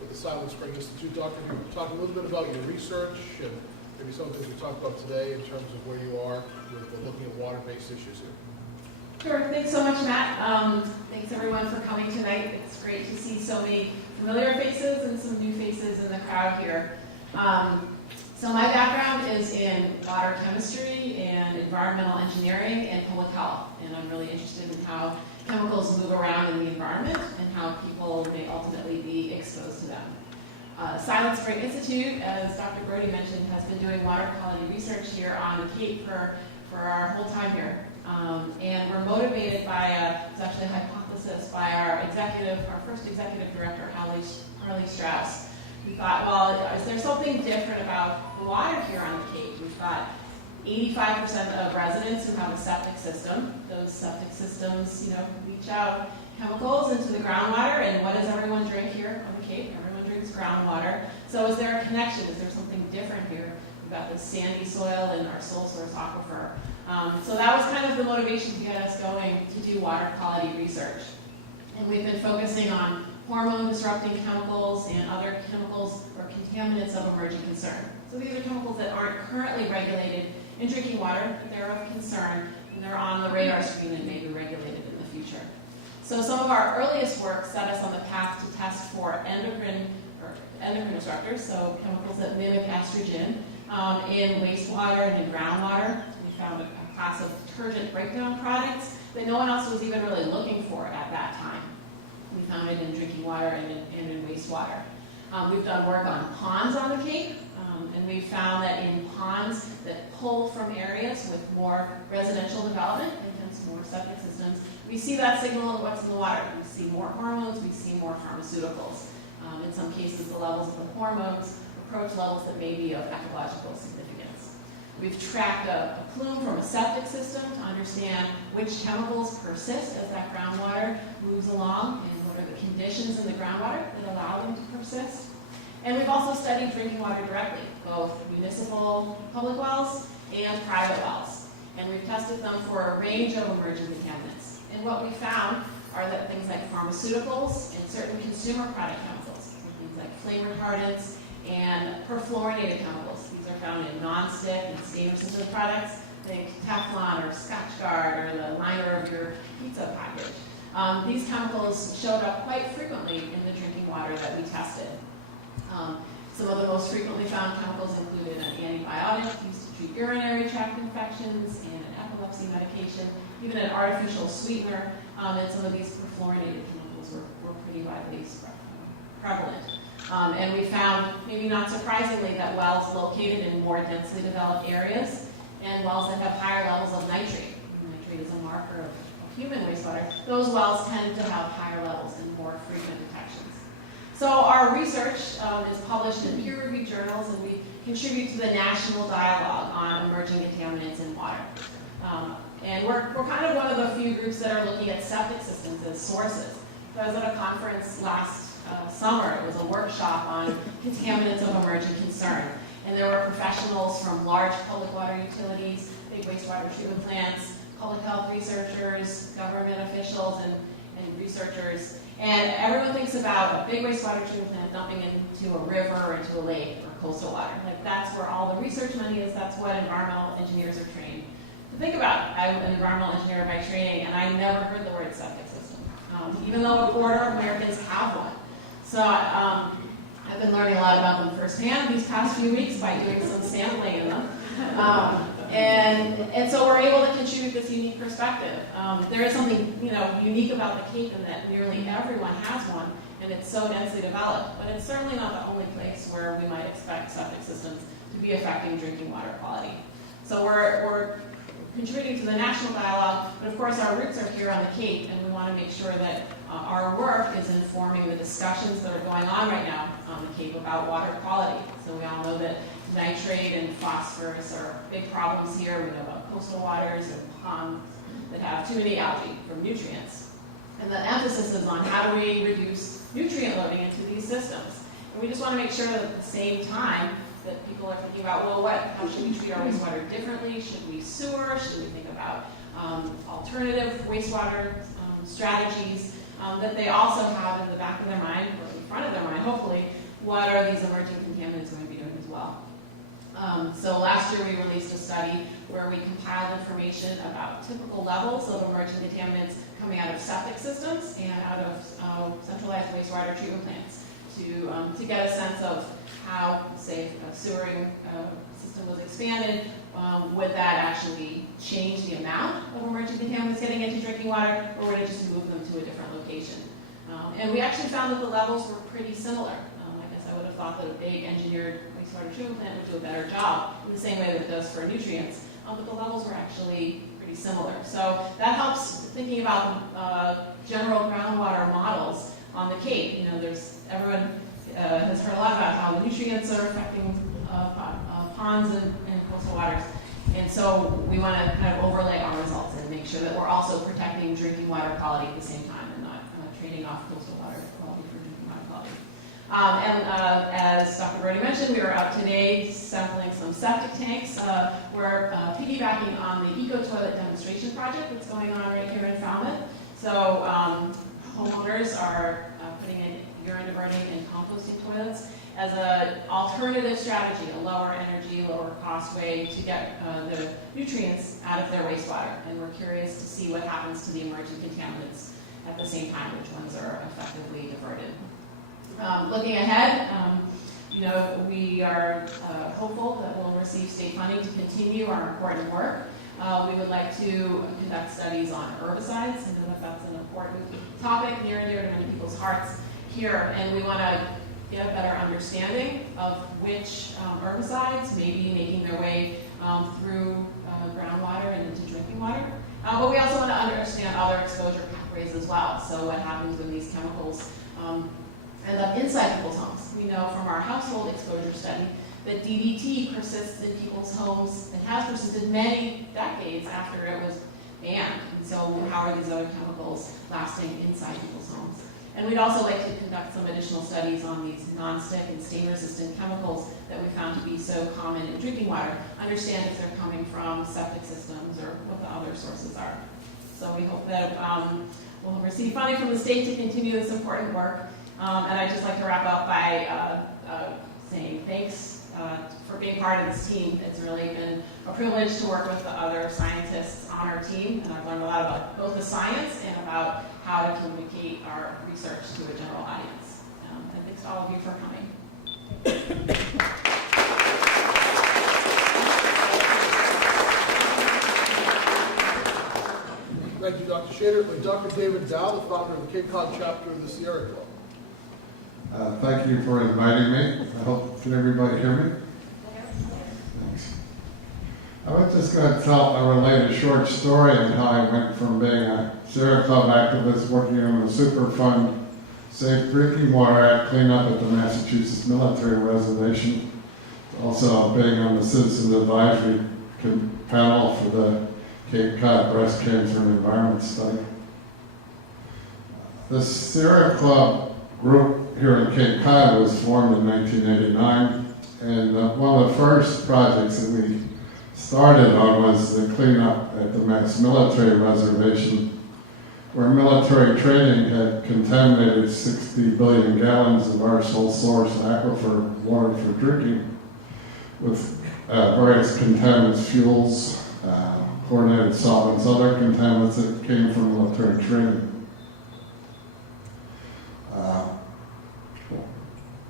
with the Silent Spring Institute. Doctor, if you talk a little bit about your research and maybe some of the things we talked about today in terms of where you are with looking at water-based issues here. Sure. Thanks so much, Matt. Thanks everyone for coming tonight. It's great to see so many familiar faces and some new faces in the crowd here. So my background is in water chemistry and environmental engineering and public health, and I'm really interested in how chemicals move around in the environment and how people may ultimately be exposed to them. Silent Spring Institute, as Dr. Brody mentioned, has been doing water quality research here on the Cape for our whole time here. And we're motivated by it's actually a hypothesis by our first executive director, Harley Strauss. We thought, well, is there something different about the water here on the Cape? We've got 85% of residents who have a septic system. Those septic systems, leach out chemicals into the groundwater, and what does everyone drink here on the Cape? Everyone drinks groundwater. So is there a connection? Is there something different here? We've got this sandy soil in our sole source aquifer. So that was kind of the motivation to get us going to do water quality research. And we've been focusing on hormone-disrupting chemicals and other chemicals or contaminants of emerging concern. So these are chemicals that aren't currently regulated in drinking water, but they're of concern, and they're on the radar screen and may be regulated in the future. So some of our earliest work set us on the path to test for endocrine disruptors, so chemicals that mimic estrogen, in wastewater and in groundwater. We found a class of detergent breakdown products that no one else was even really looking for at that time. We found it in drinking water and in wastewater. We've done work on ponds on the Cape, and we've found that in ponds that pull from areas with more residential development and hence more septic systems, we see that signal in what's in the water. We see more hormones, we see more pharmaceuticals. In some cases, the levels of the hormones approach levels that may be of ecological significance. We've tracked a plume from a septic system to understand which chemicals persist as that groundwater moves along and what are the conditions in the groundwater that allow them to persist. And we've also studied drinking water directly, both municipal public wells and private wells. And we've tested them for a range of emerging contaminants. And what we found are that things like pharmaceuticals and certain consumer product chemicals, things like flame retardants and perfluorinated chemicals. These are found in non-stick and stain-resistant products. Think Teflon or Scotchgard or the liner of your pizza package. These chemicals showed up quite frequently in the drinking water that we tested. Some of the most frequently found chemicals included an antibiotic used to treat urinary tract infections and an epilepsy medication, even an artificial sweetener, and some of these perfluorinated chemicals were pretty widely prevalent. And we found, maybe not surprisingly, that wells located in more densely developed areas and wells that have higher levels of nitrate. Nitrate is a marker of human wastewater. Those wells tend to have higher levels and more frequent detections. So our research is published in peer-reviewed journals, and we contribute to the national dialogue on emerging contaminants in water. And we're kind of one of the few groups that are looking at septic systems as sources. So I was at a conference last summer. It was a workshop on contaminants of emerging concern. And there were professionals from large public water utilities, big wastewater treatment plants, public health researchers, government officials, and researchers. And everyone thinks about a big wastewater treatment plant dumping into a river or into a lake or coastal water. Like that's where all the research money is. That's what environmental engineers are trained to think about. I'm an environmental engineer by training, and I never heard the word septic system, even though a quarter of Americans have one. So I've been learning a lot about them firsthand these past few weeks by doing some sampling in them. And so we're able to contribute this unique perspective. There is something unique about the Cape in that nearly everyone has one, and it's so densely developed. But it's certainly not the only place where we might expect septic systems to be affecting drinking water quality. So we're contributing to the national dialogue, but of course our roots are here on the Cape, and we want to make sure that our work is informing the discussions that are going on right now on the Cape about water quality. So we all know that nitrate and phosphorus are big problems here. We know about coastal waters and ponds that have too many algae from nutrients. And the emphasis is on how do we reduce nutrient loading into these systems. And we just want to make sure that at the same time that people are thinking about, well, how should we treat our wastewater differently? Should we sewer? Should we think about alternative wastewater strategies? That they also have in the back of their mind, or in front of their mind, hopefully, what are these emerging contaminants going to be doing as well? So last year we released a study where we compiled information about typical levels of emerging contaminants coming out of septic systems and out of centralized wastewater treatment plants to get a sense of how, say, a sewering system was expanded, would that actually change the amount of emerging contaminants getting into drinking water, or would it just move them to a different location? And we actually found that the levels were pretty similar. I guess I would have thought that a big engineered wastewater treatment plant would do a better job in the same way that it does for nutrients, but the levels were actually pretty similar. So that helps thinking about general groundwater models on the Cape. Everyone has heard a lot about how the nutrients are affecting ponds and coastal waters. And so we want to kind of overlay our results and make sure that we're also protecting drinking water quality at the same time and not trading off coastal water quality for drinking water quality. As Dr. Brody mentioned, we were out today sampling some septic tanks. We're piggybacking on the Eco Toilet demonstration project that's going on right here in Falmouth. So homeowners are putting in urine diverting and composting toilets as an alternative strategy, a lower energy, lower cost way to get the nutrients out of their wastewater. And we're curious to see what happens to the emerging contaminants at the same time, which ones are effectively diverted. Looking ahead, we are hopeful that we'll receive state funding to continue our important work. We would like to conduct studies on herbicides, and that's an important topic near and dear to many people's hearts here, and we want to get a better understanding of which herbicides may be making their way through groundwater and into drinking water. But we also want to understand other exposure pathways as well. So what happens when these chemicals end up inside people's homes? We know from our household exposure study that DDT persists in people's homes. It has persisted many decades after it was banned. And so how are these other chemicals lasting inside people's homes? And we'd also like to conduct some additional studies on these non-stick and stain-resistant chemicals that we found to be so common in drinking water, understand if they're coming from septic systems or what the other sources are. So we hope that we'll receive funding from the state to continue this important work. And I'd just like to wrap up by saying thanks for being part of this team. It's really been a privilege to work with the other scientists on our team, and I've learned a lot about both the science and about how to communicate our research to a general audience. And thanks to all of you for coming. Thank you, Dr. Schaider. Dr. David Dow, the founder of the Cape Cod chapter of the Sierra Club. Thank you for inviting me. I hope, can everybody hear me? Thanks. I was just going to relate a short story on how I went from being a Sierra Club activist working on a Superfund Safe Drinking Water Act cleanup at the Massachusetts Military Reservation, also being on the Citizens Advisory Panel for the Cape Cod Breast Cancer and Environment Study. The Sierra Club group here in Cape Cod was formed in 1989. And one of the first projects that we started on was the cleanup at the Mass Military Reservation, where military training had contaminated 60 billion gallons of our sole source aquifer water for drinking with various contaminants, fuels, chlorinated solvents, other contaminants that came from military training.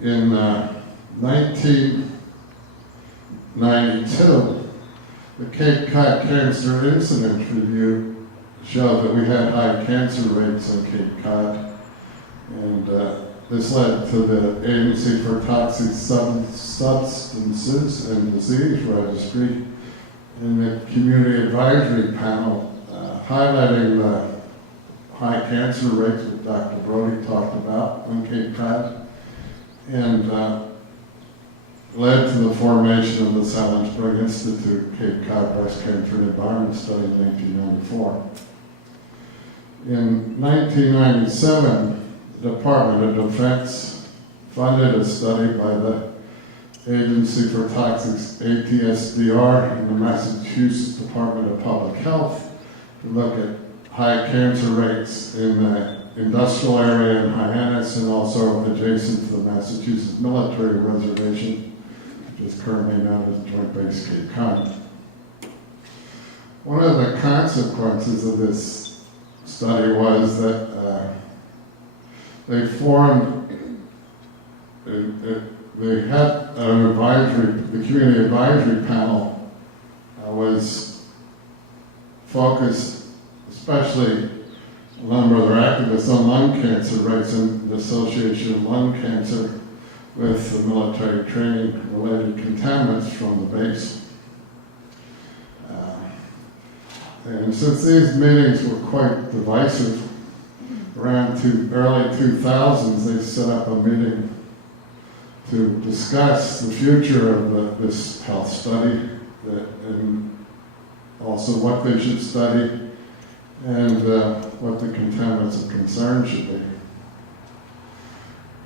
In 1992, the Cape Cod Cancer Incidence Review showed that we had high cancer rates on Cape Cod, and this led to the Agency for Toxic Substances and Disease Registry and the Community Advisory Panel highlighting the high cancer rates that Dr. Brody talked about on Cape Cod, and led to the formation of the Silent Spring Institute Cape Cod Breast Cancer and Environment Study in 1994. In 1997, the Department of Defense funded a study by the Agency for Toxics, ATSDR, and the Massachusetts Department of Public Health to look at high cancer rates in the industrial area in Hyannis and also adjacent to the Massachusetts Military Reservation, which is currently known as Joint Base Cape Cod. One of the consequences of this study was that they formed, they had an advisory, the Community Advisory Panel was focused, especially a number of their activists, on lung cancer rates and the association of lung cancer with the military training related contaminants from the base. And since these meetings were quite divisive, around early 2000s they set up a meeting to discuss the future of this health study and also what they should study and what the contaminants of concern should be.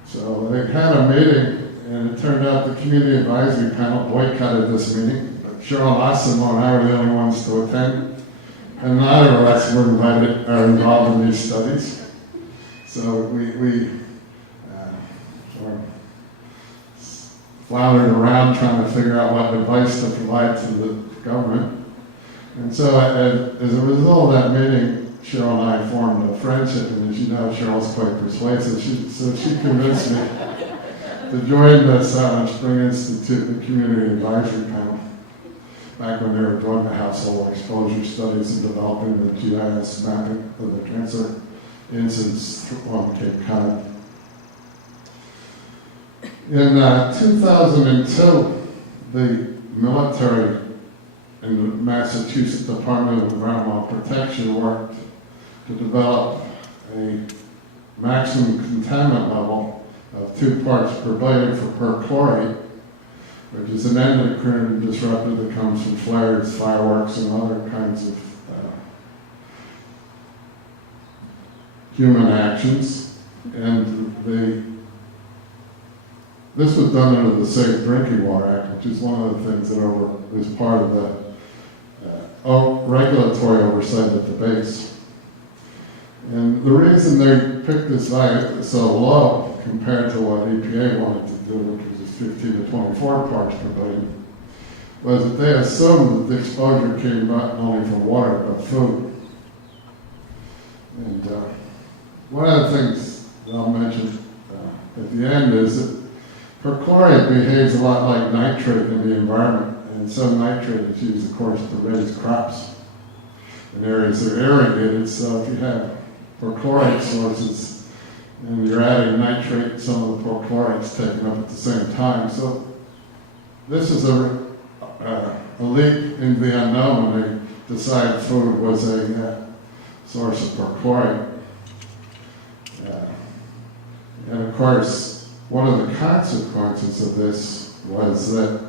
So they had a meeting, and it turned out the Community Advisory Panel boycotted this meeting. But Cheryl Osimo and I were the only ones to attend, and neither of us were involved in these studies. So we sort of floundered around trying to figure out what advice to provide to the government. And so as a result of that meeting, Cheryl and I formed a friendship, and as you know, Cheryl's quite persuasive, so she convinced me to join the Silent Spring Institute, the Community Advisory Panel, back when they were doing the household exposure studies and developing the GIS mapping of the cancer incidents on Cape Cod. In 2002, the military and the Massachusetts Department of Environmental Protection worked to develop a maximum contaminant level of 2 parts per billion for perchlorate, which is an endocrine disruptor that comes from flares, fireworks, and other kinds of human actions. And this was done under the Safe Drinking Water Act, which is one of the things that is part of the regulatory oversight at the base. And the reason they picked this value so low compared to what EPA wanted to do, which was 15 to 24 parts per billion, was that they assumed that the exposure came not only from water, but food. And one of the things that I'll mention at the end is that perchlorate behaves a lot like nitrate in the environment, and some nitrate is used, of course, to raise crops in areas that are irrigated. So if you have perchlorate sources and you're adding nitrate, some of the perchlorate's taken up at the same time. So this is a leap into the unknown when they decided food was a source of perchlorate. And of course, one of the consequences of this was that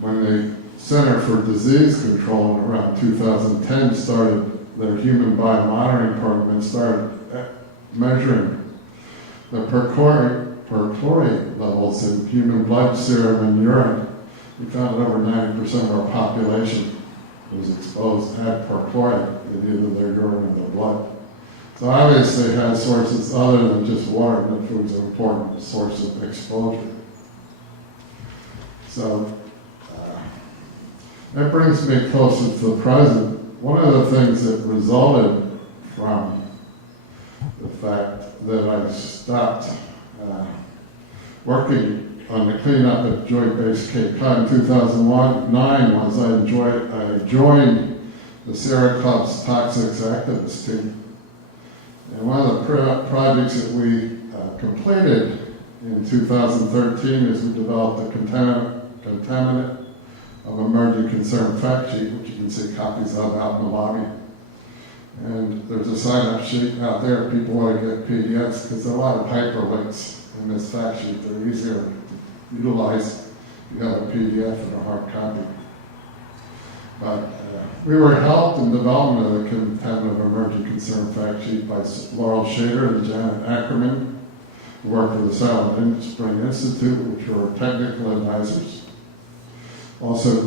when the Center for Disease Control in around 2010 started their human biomonitoring program and started measuring the perchlorate perchlorate levels in human blood serum and urine. We found that over 90% of our population was exposed, had perchlorate in either their urine or their blood. So obviously it has sources other than just water, and food's an important source of exposure. So that brings me closer to the present. One of the things that resulted from the fact that I stopped working on the cleanup at Joint Base Cape Cod in 2009 was I joined the Sierra Club's Toxics Activist team. And one of the projects that we completed in 2013 is we developed a contaminant of emerging concern fact sheet, which you can see copies of out in the lobby. And there's a sign-up sheet out there if people want to get PDFs, because there are a lot of hyperlinks in this fact sheet. They're easier to utilize if you have a PDF and a hard copy. But we were helped in development of the contaminant of emerging concern fact sheet by Laurel, Schaider, and Janet Ackerman, who worked for the Silent Spring Institute, which were technical advisors. Also,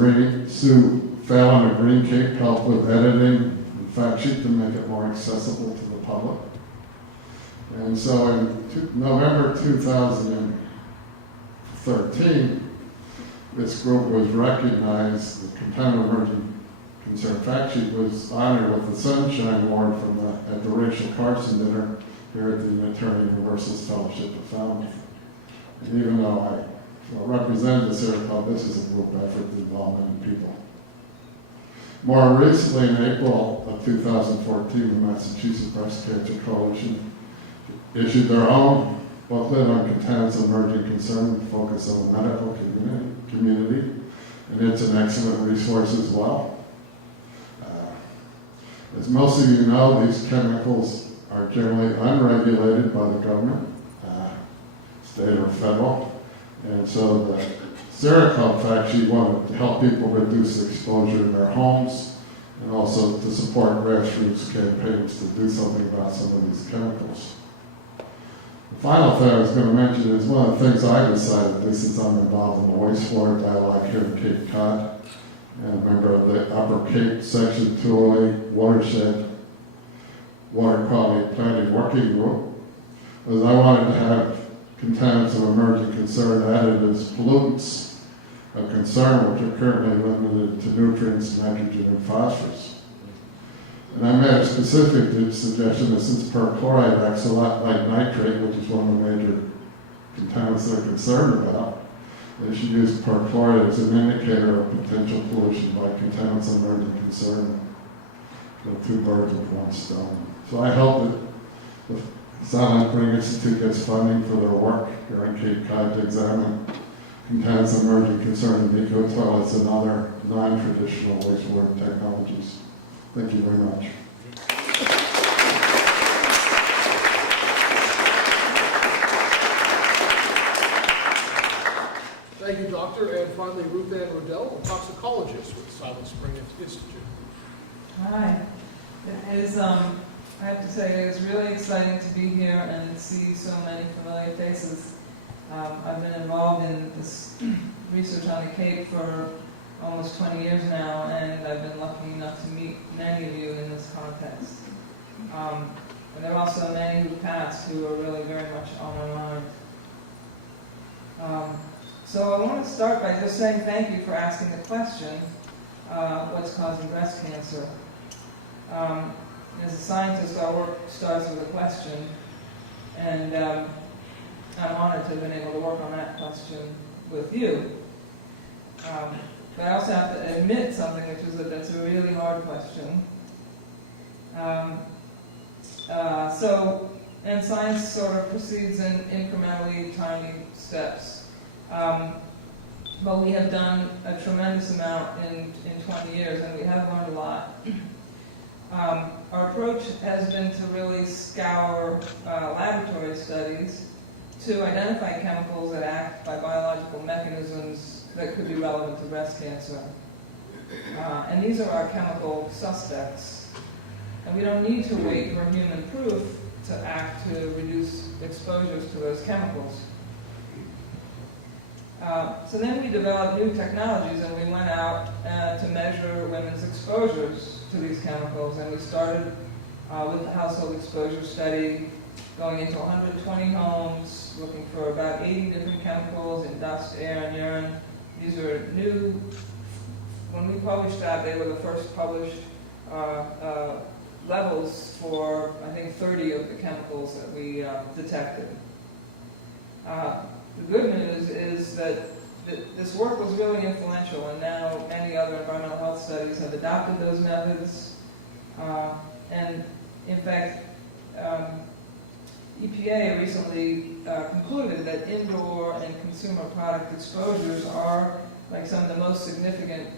Sue Fallon of Green Cape helped with editing the fact sheet to make it more accessible to the public. And so in November 2013, this group was recognized, the Contaminant Emerging Concern fact sheet was honored with the Sunshine Award at the Rachel Carson dinner here at the Unitarian Universalist Fellowship of Founding. And even though I represent the Sierra Club, this is a group effort involving people. More recently, in April of 2014, the Massachusetts Breast Cancer Coalition issued their own booklet on contaminants of emerging concern, focus on the medical community, and it's an excellent resource as well. As most of you know, these chemicals are generally unregulated by the government, state or federal, and so the Sierra Club fact sheet wanted to help people reduce exposure in their homes and also to support grassroots campaigns to do something about some of these chemicals. The final thing I was going to mention is one of the things I decided, at least since I'm involved in the wastewater dialogue here in Cape Cod, and a member of the Upper Cape Section 208 Watershed Water Quality Planning Working Group, was I wanted to have contaminants of emerging concern added as pollutants of concern, which are currently limited to nutrients, nitrogen, and phosphorus. And I made a specific suggestion that since perchlorate acts a lot like nitrate, which is one of the major contaminants they're concerned about, they should use perchlorate as an indicator of potential pollution by contaminants of emerging concern. So 2 birds with 1 stone. So I hope that the Silent Spring Institute gets funding for their work here in Cape Cod to examine contaminants of emerging concern in eco toilets and other non-traditional wastewater technologies. Thank you very much. Thank you, Doctor. And finally, Ruthann Rudel, a toxicologist with Silent Spring Institute. Hi. It is, I have to say, it is really exciting to be here and see so many familiar faces. I've been involved in this research on the Cape for almost 20 years now, and I've been lucky enough to meet many of you in this context. And there are also many who passed who are really very much on my mind. So I want to start by just saying thank you for asking the question, what's causing breast cancer? As a scientist, our work starts with a question, and I'm honored to have been able to work on that question with you. But I also have to admit something, which is that that's a really hard question. And science sort of proceeds in incrementally tiny steps. But we have done a tremendous amount in 20 years, and we have learned a lot. Our approach has been to really scour laboratory studies to identify chemicals that act by biological mechanisms that could be relevant to breast cancer. And these are our chemical suspects. And we don't need to wait for human proof to act to reduce exposures to those chemicals. So then we developed new technologies, and we went out to measure women's exposures to these chemicals, and we started with the household exposure study, going into 120 homes, looking for about 80 different chemicals in dust, air, and urine. These are new. When we published that, they were the first published levels for, I think, 30 of the chemicals that we detected. The good news is that this work was really influential, and now many other environmental health studies have adopted those methods. And in fact, EPA recently concluded that indoor and consumer product exposures are like some of the most significant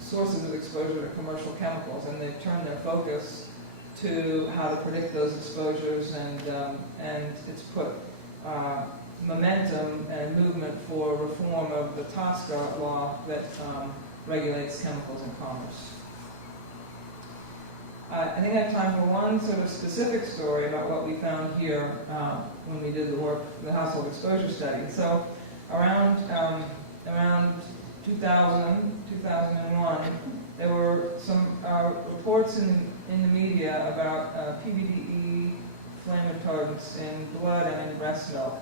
sources of exposure to commercial chemicals, and they've turned their focus to how to predict those exposures, and it's put momentum and movement for reform of the TSCA law that regulates chemicals in commerce. I think I have time for one sort of specific story about what we found here when we did the work, the household exposure study. So around 2001, there were some reports in the media about PBDE flame retardants in blood and in breast milk,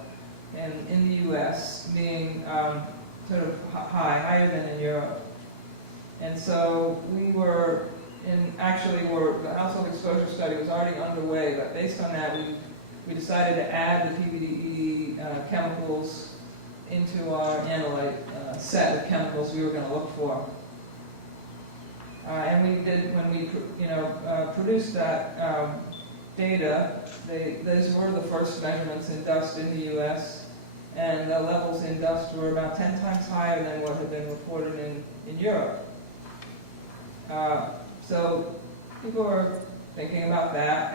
and in the U.S. being sort of higher than in Europe. And so we were the household exposure study was already underway, but based on that, we decided to add the PBDE chemicals into our analyte set of chemicals we were going to look for. And we did, when we produced that data, those were the first measurements in dust in the U.S., and the levels in dust were about 10 times higher than what had been reported in Europe. So people were thinking about that,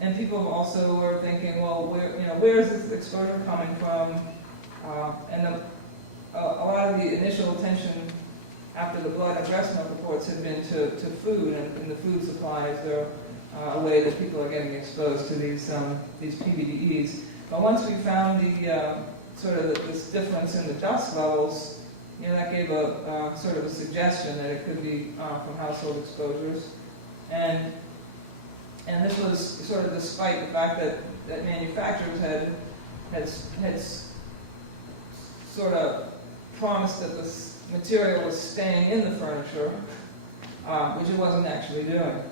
and people also were thinking, well, where is this exposure coming from? And a lot of the initial attention after the blood and breast milk reports had been to food and the food supplies. They're a way that people are getting exposed to these PBDEs. But once we found this difference in the dust levels, that gave a sort of a suggestion that it could be from household exposures, and this was sort of despite the fact that manufacturers had sort of promised that this material was staying in the furniture, which it wasn't actually doing.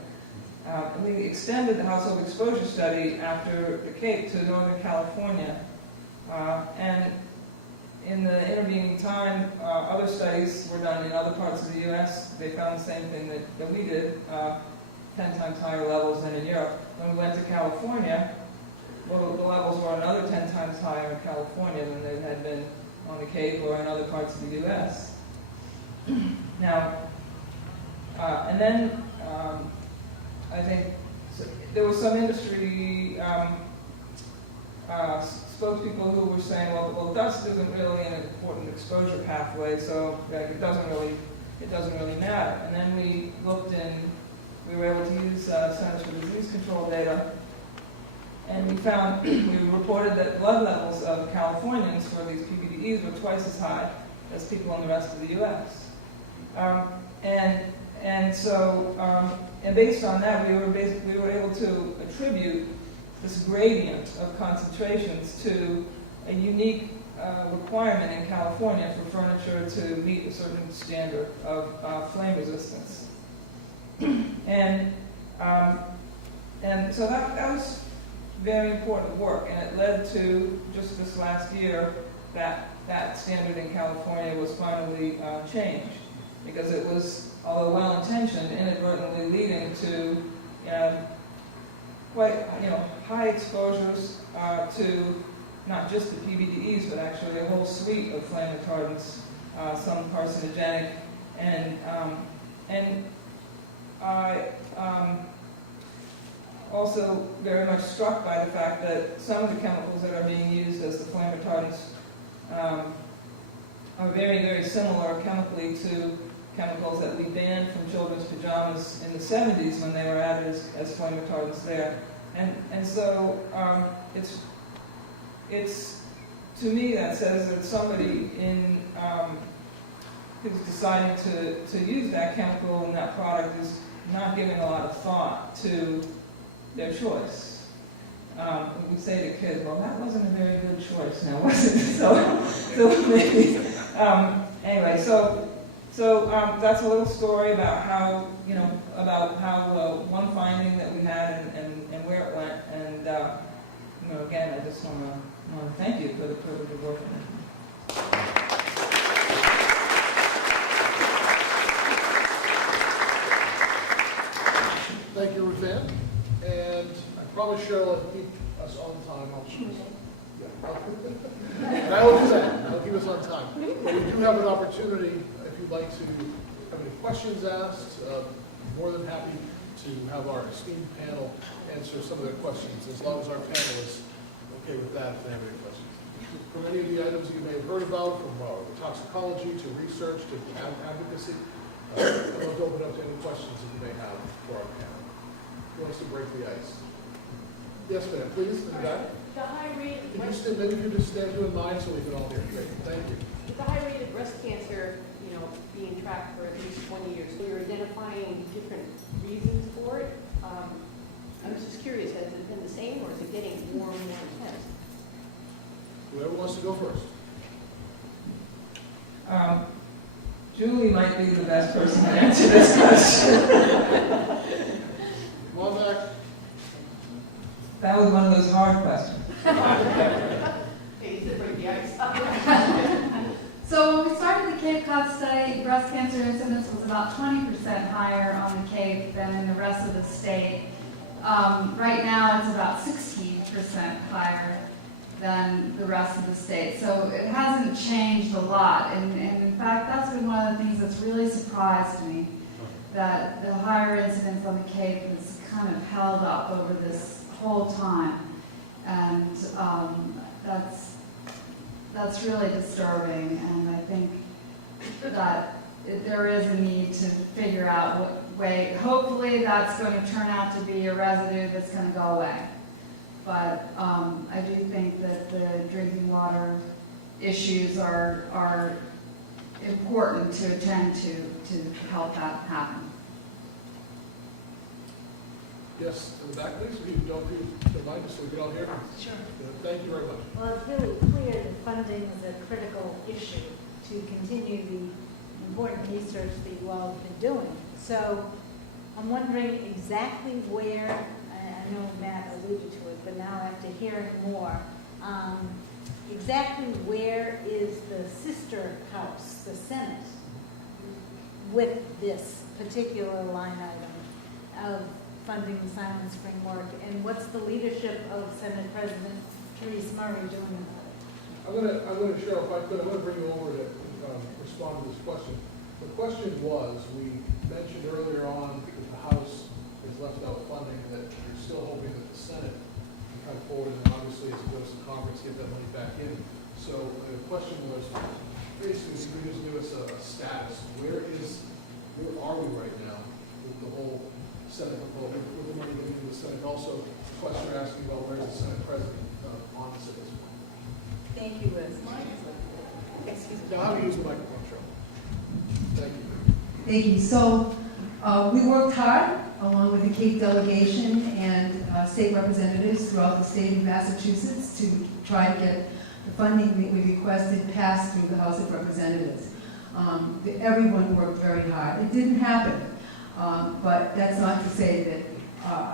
We extended the household exposure study after the Cape to Northern California, and in the intervening time, other studies were done in other parts of the U.S. They found the same thing that we did, 10 times higher levels than in Europe. When we went to California, well, the levels were another 10 times higher in California than they had been on the Cape or in other parts of the U.S. Now, and then I think there was some industry spokespeople who were saying, well, dust isn't really an important exposure pathway, so it doesn't really matter. And then we looked we were able to use Centers for Disease Control data, and we found, we reported that blood levels of Californians for these PBDEs were twice as high as people in the rest of the U.S. And based on that, we were able to attribute this gradient of concentrations to a unique requirement in California for furniture to meet a certain standard of flame resistance. And so that was very important work, and it led to, just this last year, that standard in California was finally changed, because it was, although well-intentioned, inadvertently leading to quite high exposures to not just the PBDEs, but actually a whole suite of flame retardants, some carcinogenic, and I also very much struck by the fact that some of the chemicals that are being used as the flame retardants are very, very similar chemically to chemicals that we banned from children's pajamas in the 70s when they were added as flame retardants there. And so it's to me, that says that somebody who's deciding to use that chemical and that product is not giving a lot of thought to their choice. We say to kids, well, that wasn't a very good choice now, was it? So maybe, anyway, so that's a little story about how, one finding that we had and where it went. And, again, I just want to thank you for the privilege of working with you. Thank you, Ruthann. And I promise Cheryl will keep us on time. I will do that. I'll keep us on time. But we do have an opportunity, if you'd like to have any questions asked, more than happy to have our esteemed panel answer some of their questions, as long as our panel is okay with that if they have any questions. From any of the items you may have heard about, from toxicology to research to advocacy, I'd love to open up to any questions that you may have for our panel. Who wants to break the ice? Yes, ma'am, please, in the back. The high rate of Maybe you just stand to in mind so we can all hear. Great, thank you. the high rate of breast cancer, being tracked for at least 20 years, so you're identifying different reasons for it. I was just curious, has it been the same, or is it getting more and more intense? Whoever wants to go first. Julie might be the best person to answer this question. Come on back. That was one of those hard questions. Hey, you break the ice. So when we started the Cape Cod study, breast cancer incidence was about 20% higher on the Cape than in the rest of the state. Right now it's about 16% higher than the rest of the state. So it hasn't changed a lot. And in fact, that's been one of the things that's really surprised me, that the higher incidence on the Cape has kind of held up over this whole time. And that's really disturbing, and I think that there is a need to figure out what way, hopefully that's going to turn out to be a residue that's going to go away. But I do think that the drinking water issues are important to attend to help that happen. Yes, in the back, please, if you don't mind, so we can all hear. Sure. Thank you very much. Well, it's really clear that funding is a critical issue to continue the important research that you all have been doing. So I'm wondering exactly where, I know Matt alluded to it, but now after hearing more, exactly where is the sister house, the Senate, with this particular line item of funding the Silent Spring work, and what's the leadership of Senate President Therese Murray doing about it? I'm gonna Cheryl, if I could, I'm gonna bring you over to respond to this question. The question was, we mentioned earlier on that the House has left out funding, that you're still hoping that the Senate can come forward, and obviously as it goes to conference, get that money back in. So the question was, basically, if you could just give us a status. Where are we right now with the whole Senate proposal, with the money getting to the Senate? Also, the question you're asking about where's the Senate President on this at this point. Thank you, Liz. Excuse me. Now, how do you use the microphone, Cheryl? Thank you. Thank you. So we worked hard along with the Cape delegation and state representatives throughout the state of Massachusetts to try to get the funding that we requested passed through the House of Representatives. Everyone worked very hard. It didn't happen, but that's not to say that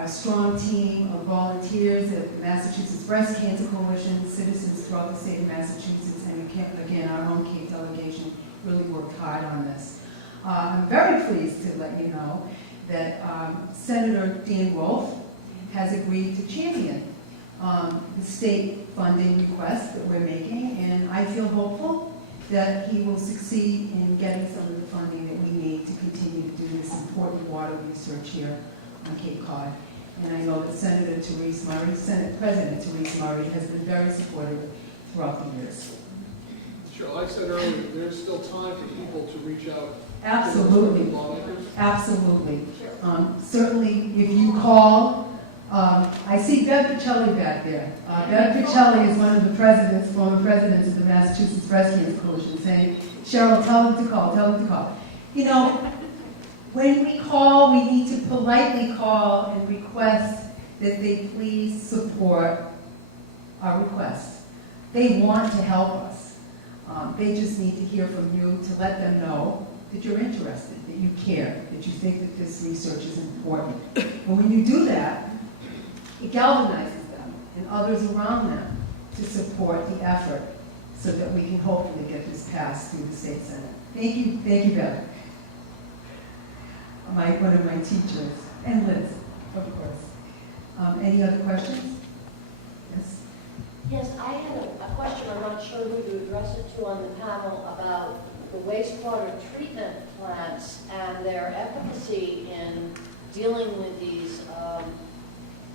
a strong team of volunteers at the Massachusetts Breast Cancer Coalition, citizens throughout the state of Massachusetts, and again, our own Cape delegation really worked hard on this. I'm very pleased to let you know that Senator Dan Wolf has agreed to champion the state funding request that we're making, and I feel hopeful that he will succeed in getting some of the funding that we need to continue to do this important water research here on Cape Cod. And I know that Senator Therese Murray, Senate President Therese Murray, has been very supportive throughout the years. Sure, like I said earlier, there's still time for people to reach out. Absolutely. Absolutely. Certainly, if you call I see Bev Pichelli back there. Bev Pichelli is one of the presidents, former presidents of the Massachusetts Breast Cancer Coalition, saying, Cheryl, tell them to call, tell them to call. You know, when we call, we need to politely call and request that they please support our request. They want to help us. They just need to hear from you to let them know that you're interested, that you care, that you think that this research is important. And when you do that, it galvanizes them and others around them to support the effort so that we can hopefully get this passed through the State Senate. Thank you, Bev. One of my teachers, and Liz, of course. Any other questions? Yes? Yes, I had a question, I'm not sure who to address it to on the panel, about the wastewater treatment plants and their efficacy in dealing with these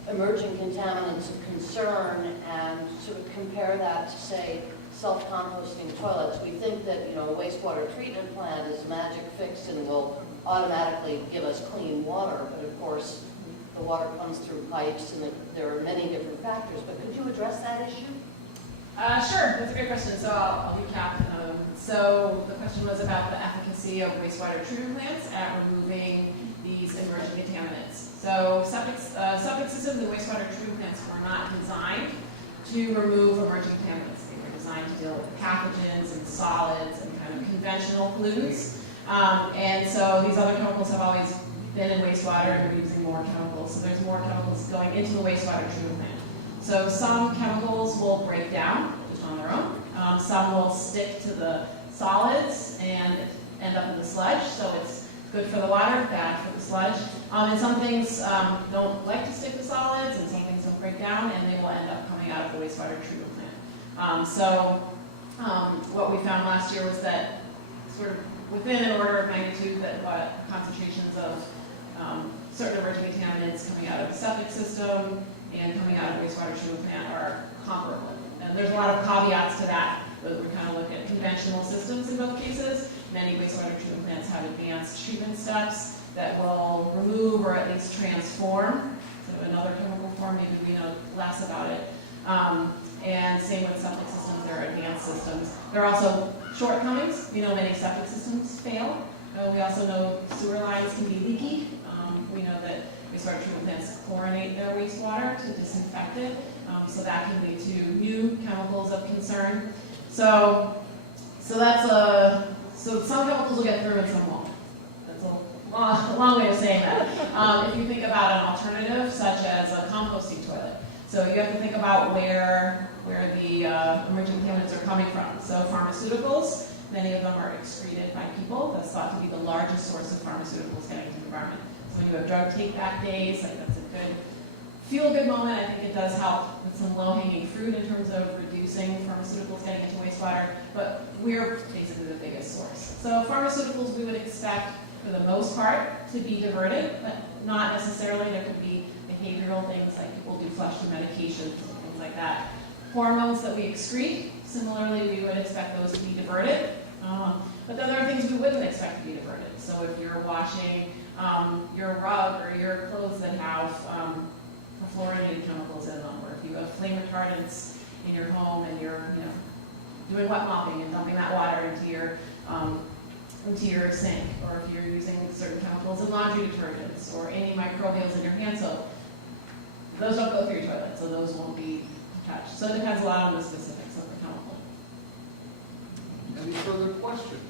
emerging contaminants of concern, and sort of compare that to, say, self-composting toilets. We think that, you know, a wastewater treatment plant is a magic fix and will automatically give us clean water, but of course the water comes through pipes and there are many different factors. But could you address that issue? Sure, that's a great question. So I'll recap. So the question was about the efficacy of wastewater treatment plants at removing these emerging contaminants. So septic systems and wastewater treatment plants were not designed to remove emerging contaminants. They were designed to deal with pathogens and solids and kind of conventional pollutants. And so these other chemicals have always been in wastewater, and we're using more chemicals. So there's more chemicals going into the wastewater treatment plant. So some chemicals will break down just on their own. Some will stick to the solids and end up in the sludge. So it's good for the water, bad for the sludge. And some things don't like to stick to solids, and some things don't break down, and they will end up coming out of the wastewater treatment plant. What we found last year was that sort of within an order of magnitude, that what concentrations of certain emerging contaminants coming out of the septic system and coming out of the wastewater treatment plant are comparable. And there's a lot of caveats to that. But we kind of look at conventional systems in both cases. Many wastewater treatment plants have advanced treatment steps that will remove or at least transform. So another chemical form, maybe we know less about it. And same with septic systems, they're advanced systems. There are also shortcomings. We know many septic systems fail. We also know sewer lines can be leaky. We know that wastewater treatment plants chlorinate their wastewater to disinfect it. So that can lead to new chemicals of concern. So some chemicals will get through and some won't. That's a long way of saying that. If you think about an alternative, such as a composting toilet, so you have to think about where the emerging contaminants are coming from. So pharmaceuticals, many of them are excreted by people. That's thought to be the largest source of pharmaceuticals getting to the environment. So when you have drug take-back days, like that's a good feel-good moment. I think it does help with some low-hanging fruit in terms of reducing pharmaceuticals getting into wastewater, but we're basically the biggest source. So pharmaceuticals we would expect, for the most part, to be diverted, but not necessarily. There could be behavioral things like people do flush their medications and things like that. Hormones that we excrete, similarly, we would expect those to be diverted. But then there are things we wouldn't expect to be diverted. So if you're washing your rug or your clothes that have fluorinated chemicals in them, or if you have flame retardants in your home and you're doing wet mopping and dumping that water into your sink, or if you're using certain chemicals in laundry detergents or antimicrobials in your hand soap, those don't go through your toilet, so those won't be touched. So it depends a lot on the specifics of the chemical. Any further questions?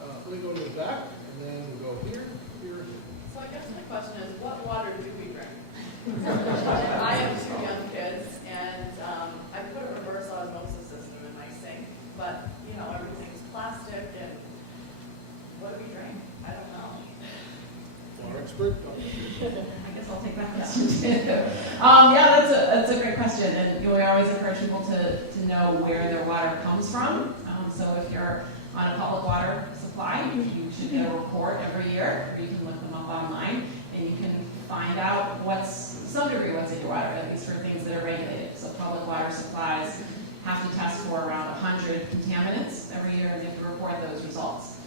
Let me go to the back, and then we'll go here, here, and here. So I guess my question is, what water do we drink? I have 2 young kids, and I put a reverse osmosis system in my sink, but everything's plastic, and what do we drink? I don't know. Water expert? I guess I'll take that question too. That's a great question, and we always encourage people to know where their water comes from. So if you're on a public water supply, you should get a report every year, or you can look them up online, and you can find out some degree what's in your water, at least for things that are regulated. So public water supplies have to test for around 100 contaminants every year, and they have to report those results.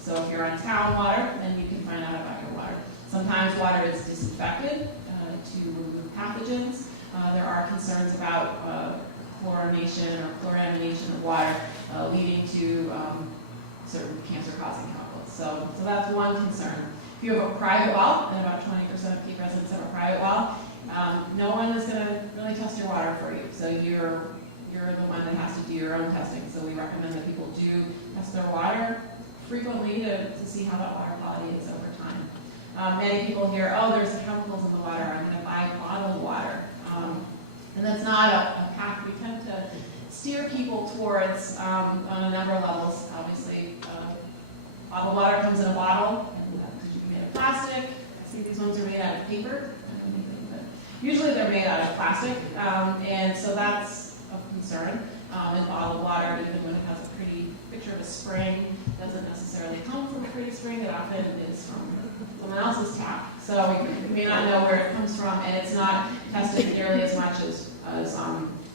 So if you're on town water, then you can find out about your water. Sometimes water is disinfected to remove pathogens. There are concerns about chlorination or chloramination of water leading to certain cancer-causing chemicals. So that's one concern. If you have a private well, and about 20% of Cape residents have a private well, no one is going to really test your water for you. So you're the one that has to do your own testing. So we recommend that people do test their water frequently to see how that water quality is over time. Many people hear, oh, there's chemicals in the water, I'm going to buy bottled water. And that's not a path we tend to steer people towards on a number of levels. Obviously, bottled water comes in a bottle, and could be made of plastic. I see these ones are made out of paper. But usually they're made out of plastic, and so that's of concern. And bottled water, even when it has a pretty picture of a spring, doesn't necessarily come from a pretty spring. It often is from someone else's tap. So we may not know where it comes from, and it's not tested nearly as much as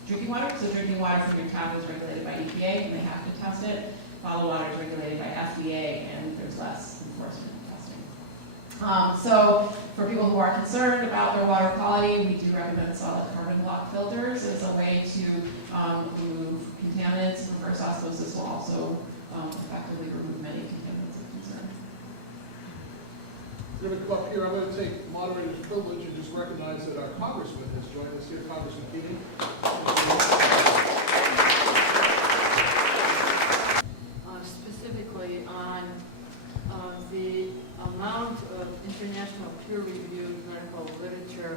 drinking water. So drinking water from your tap is regulated by EPA, and they have to test it. Bottled water is regulated by FDA, and there's less enforcement testing. So for people who are concerned about their water quality, we do recommend solid carbon block filters as a way to remove contaminants. Reverse osmosis will also effectively remove many contaminants of concern. We're going to come up here. I'm going to take moderator's privilege and just recognize that our congressman has joined us here, Congressman Keating. Specifically on the amount of international peer-reviewed medical literature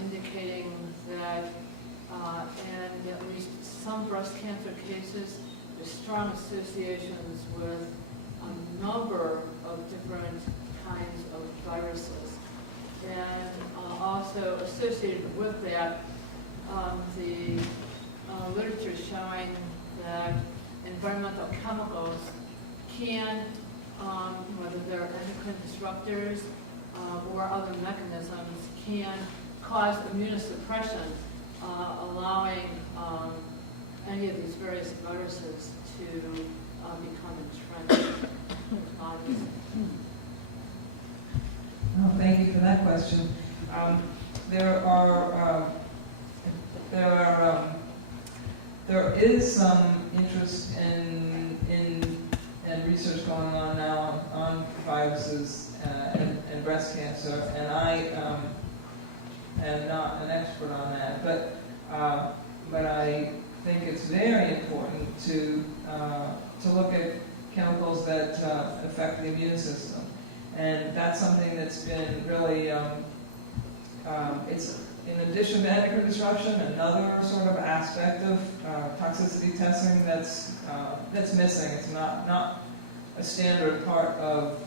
indicating that in at least some breast cancer cases, there's strong associations with a number of different kinds of viruses. And also associated with that, the literature is showing that environmental chemicals can, whether they're endocrine disruptors or other mechanisms, can cause immunosuppression, allowing any of these various viruses to become entrenched. Oh, thank you for that question. There is some interest in research going on now on viruses and breast cancer, and I am not an expert on that, but I think it's very important to look at chemicals that affect the immune system. And that's something that's been really, it's in addition to endocrine disruption, another sort of aspect of toxicity testing that's missing. It's not a standard part of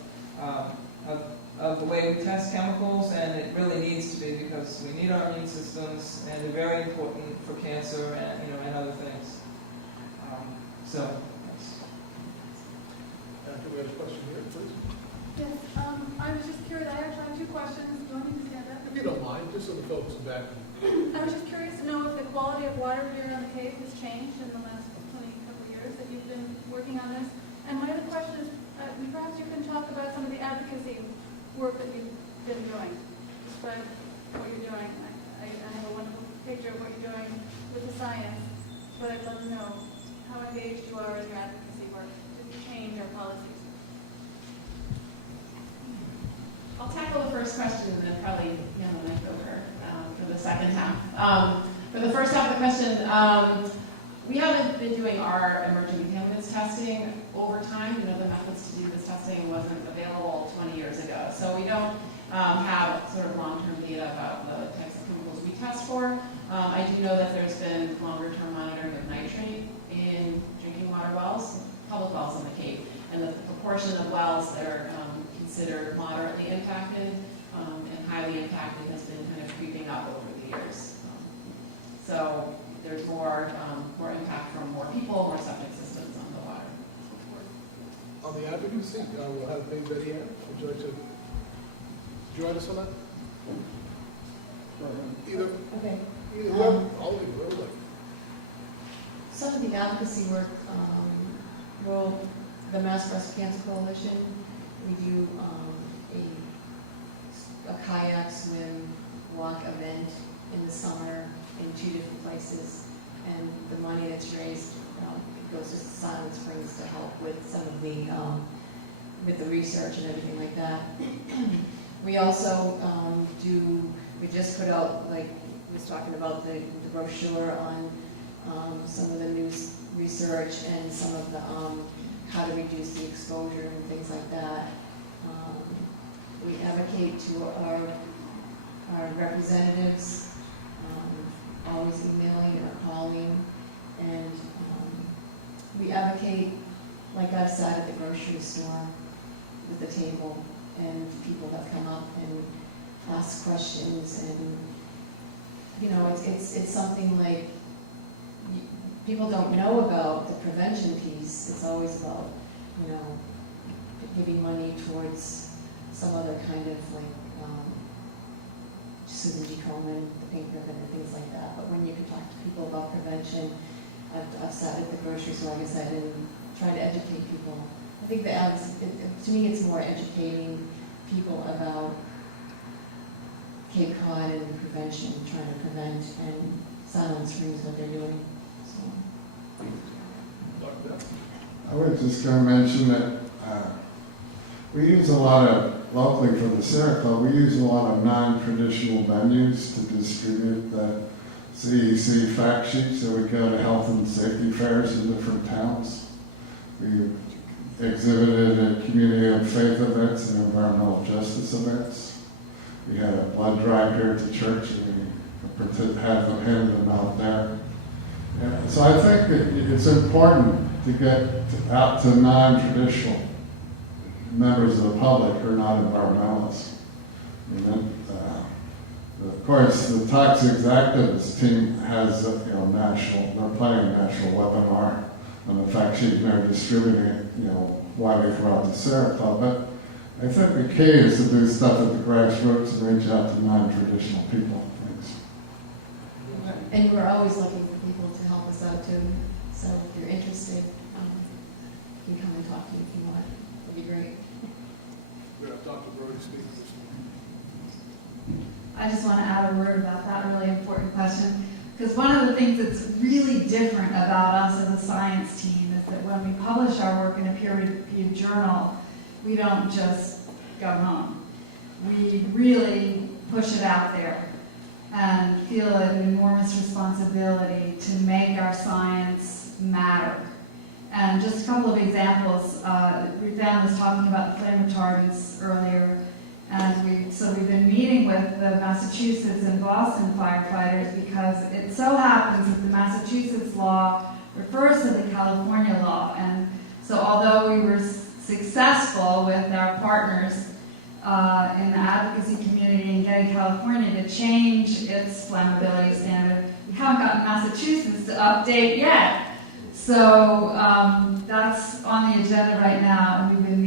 the way we test chemicals, and it really needs to be, because we need our immune systems, and they're very important for cancer and other things. So. Can we have a question here, please? Yes, I was just curious. I actually have two questions. Do you want me to stand up? If you don't mind, just so the folks in back. I was just curious to know if the quality of water here on the Cape has changed in the last couple of years that you've been working on this. And my other question is, perhaps you can talk about some of the advocacy work that you've been doing, despite what you're doing. I have a wonderful picture of what you're doing with the science, but I'd love to know how engaged you are in your advocacy work to change our policies. I'll tackle the first question and then probably hand the mic over for the second half. For the first half of the question, we haven't been doing our emerging contaminants testing over time. The methods to do this testing wasn't available 20 years ago. So we don't have sort of long-term data about the types of chemicals we test for. I do know that there's been longer-term monitoring of nitrate in drinking water wells, public wells in the Cape, and the proportion of wells that are considered moderately impacted and highly impacted has been kind of creeping up over the years. So there's more impact from more people, more septic systems on the water. On the advocacy, we'll have maybe Betty Ann. Would you like to join us on that? Either. Okay. I'll leave it. Some of the advocacy work, the Mass Breast Cancer Coalition, we do a kayak, swim, walk event in the summer in 2 different places. And the money that's raised goes to Silent Springs to help with some of the with the research and everything like that. We also we just put out, like we was talking about, the brochure on some of the new research and some of the how to reduce the exposure and things like that. We advocate to our representatives, always emailing or calling, and we advocate, like I've sat at the grocery store with the table, and people have come up and asked questions, and it's something like people don't know about the prevention piece. It's always about giving money towards some other kind of Susan G. Komen, the pink ribbon, and things like that. But when you can talk to people about prevention, I've sat at the grocery store, like I said, and try to educate people. I think to me it's more educating people about Cape Cod and prevention, trying to prevent, and Silent Springs, what they're doing. So. I was just going to mention that we use a lot of, locally for the Sierra Club, we use a lot of non-traditional venues to distribute the CEC fact sheets. So we go to health and safety fairs in different towns. We exhibited at community and faith events and environmental justice events. We had a blood drive here at the church, and we handed them out there. Yeah, so I think it's important to get out to non-traditional members of the public who are not environmentalists. Of course, the Toxics Activists team has they're planning a national webinar on the fact sheet, and they're distributing it, widely throughout the Sierra Club. But I think the key is to do stuff at the grassroots and reach out to non-traditional people. Thanks. And we're always looking for people to help us out too. So if you're interested, you can come and talk to me if you want. It'd be great. We have Dr. Brody speaking this morning. I just want to add a word about that really important question, because one of the things that's really different about us as a science team is that when we publish our work in a peer-reviewed journal, we don't just go home. We really push it out there and feel an enormous responsibility to make our science matter. And just a couple of examples. Ruthann was talking about the flame retardants earlier, and we've been meeting with the Massachusetts and Boston firefighters because it so happens that the Massachusetts law refers to the California law. And so although we were successful with our partners in the advocacy community in getting California to change its flammability standard, we haven't gotten Massachusetts to update yet. So that's on the agenda right now, and we've been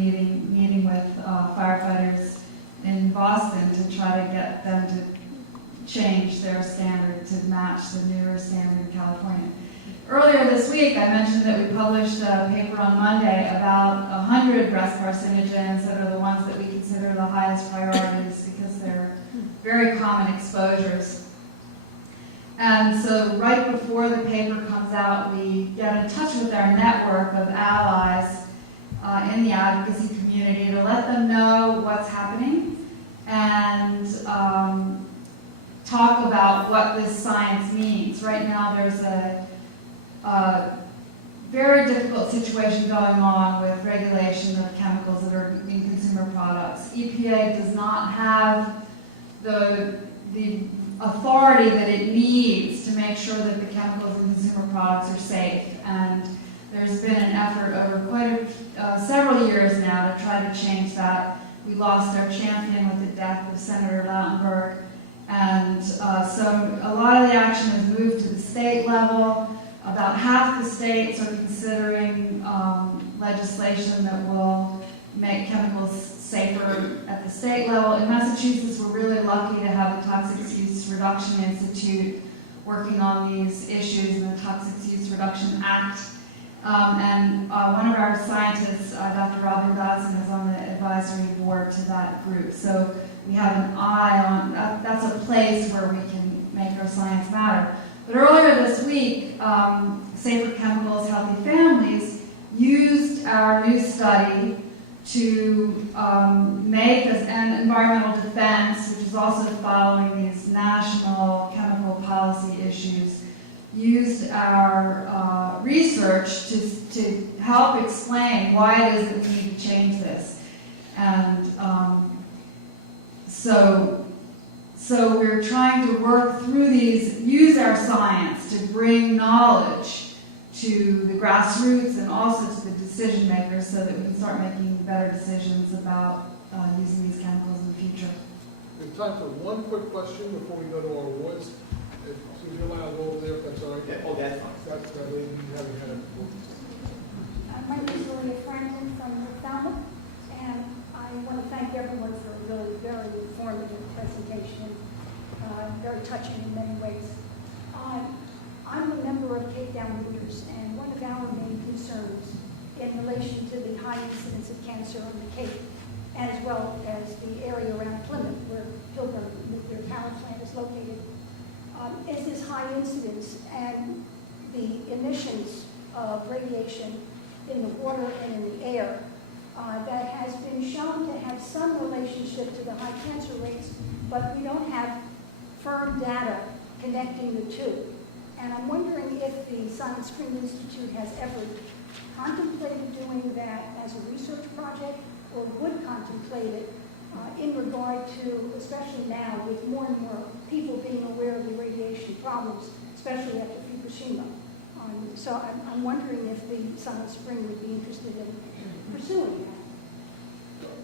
meeting with firefighters in Boston to try to get them to change their standard to match the newer standard in California. Earlier this week, I mentioned that we published a paper on Monday about 100 breast carcinogens that are the ones that we consider the highest priorities because they're very common exposures. And so right before the paper comes out, we get in touch with our network of allies in the advocacy community to let them know what's happening and talk about what this science means. Right now there's a very difficult situation going on with regulation of chemicals that are in consumer products. EPA does not have the authority that it needs to make sure that the chemicals in consumer products are safe. And there's been an effort over several years now to try to change that. We lost our champion with the death of Senator Lautenberg. And so a lot of the action has moved to the state level. About half the states are considering legislation that will make chemicals safer at the state level. In Massachusetts, we're really lucky to have the Toxics Use Reduction Institute working on these issues in the Toxics Use Reduction Act. And one of our scientists, Dr. Robin Dodson, is on the advisory board to that group. So we have an eye on, that's a place where we can make our science matter. But earlier this week, Safer Chemicals, Healthy Families used our new study to make an environmental defense, which is also following these national chemical policy issues, used our research to help explain why it is that we need to change this. And so we're trying to work through these, use our science to bring knowledge to the grassroots and also to the decision makers so that we can start making better decisions about using these chemicals in the future. We have time for one quick question before we go to our awards. If you're allowed to go over there, if that's all right. Yeah, oh, that's fine. That's that lady you haven't had it before. My name is Leah Franklin from Ruthann, and I want to thank everyone for a really very informative presentation, very touching in many ways. I'm a member of Cape Town Leaders, and one of our main concerns in relation to the high incidence of cancer on the Cape, as well as the area around Plymouth, where Pilgrim Nuclear Power Plant is located, is this high incidence and the emissions of radiation in the water and in the air that has been shown to have some relationship to the high cancer rates, but we don't have firm data connecting the two. And I'm wondering if the Silent Spring Institute has ever contemplated doing that as a research project, or would contemplate it in regard to, especially now, with more and more people being aware of the radiation problems, especially after Fukushima. So I'm wondering if the Silent Spring would be interested in pursuing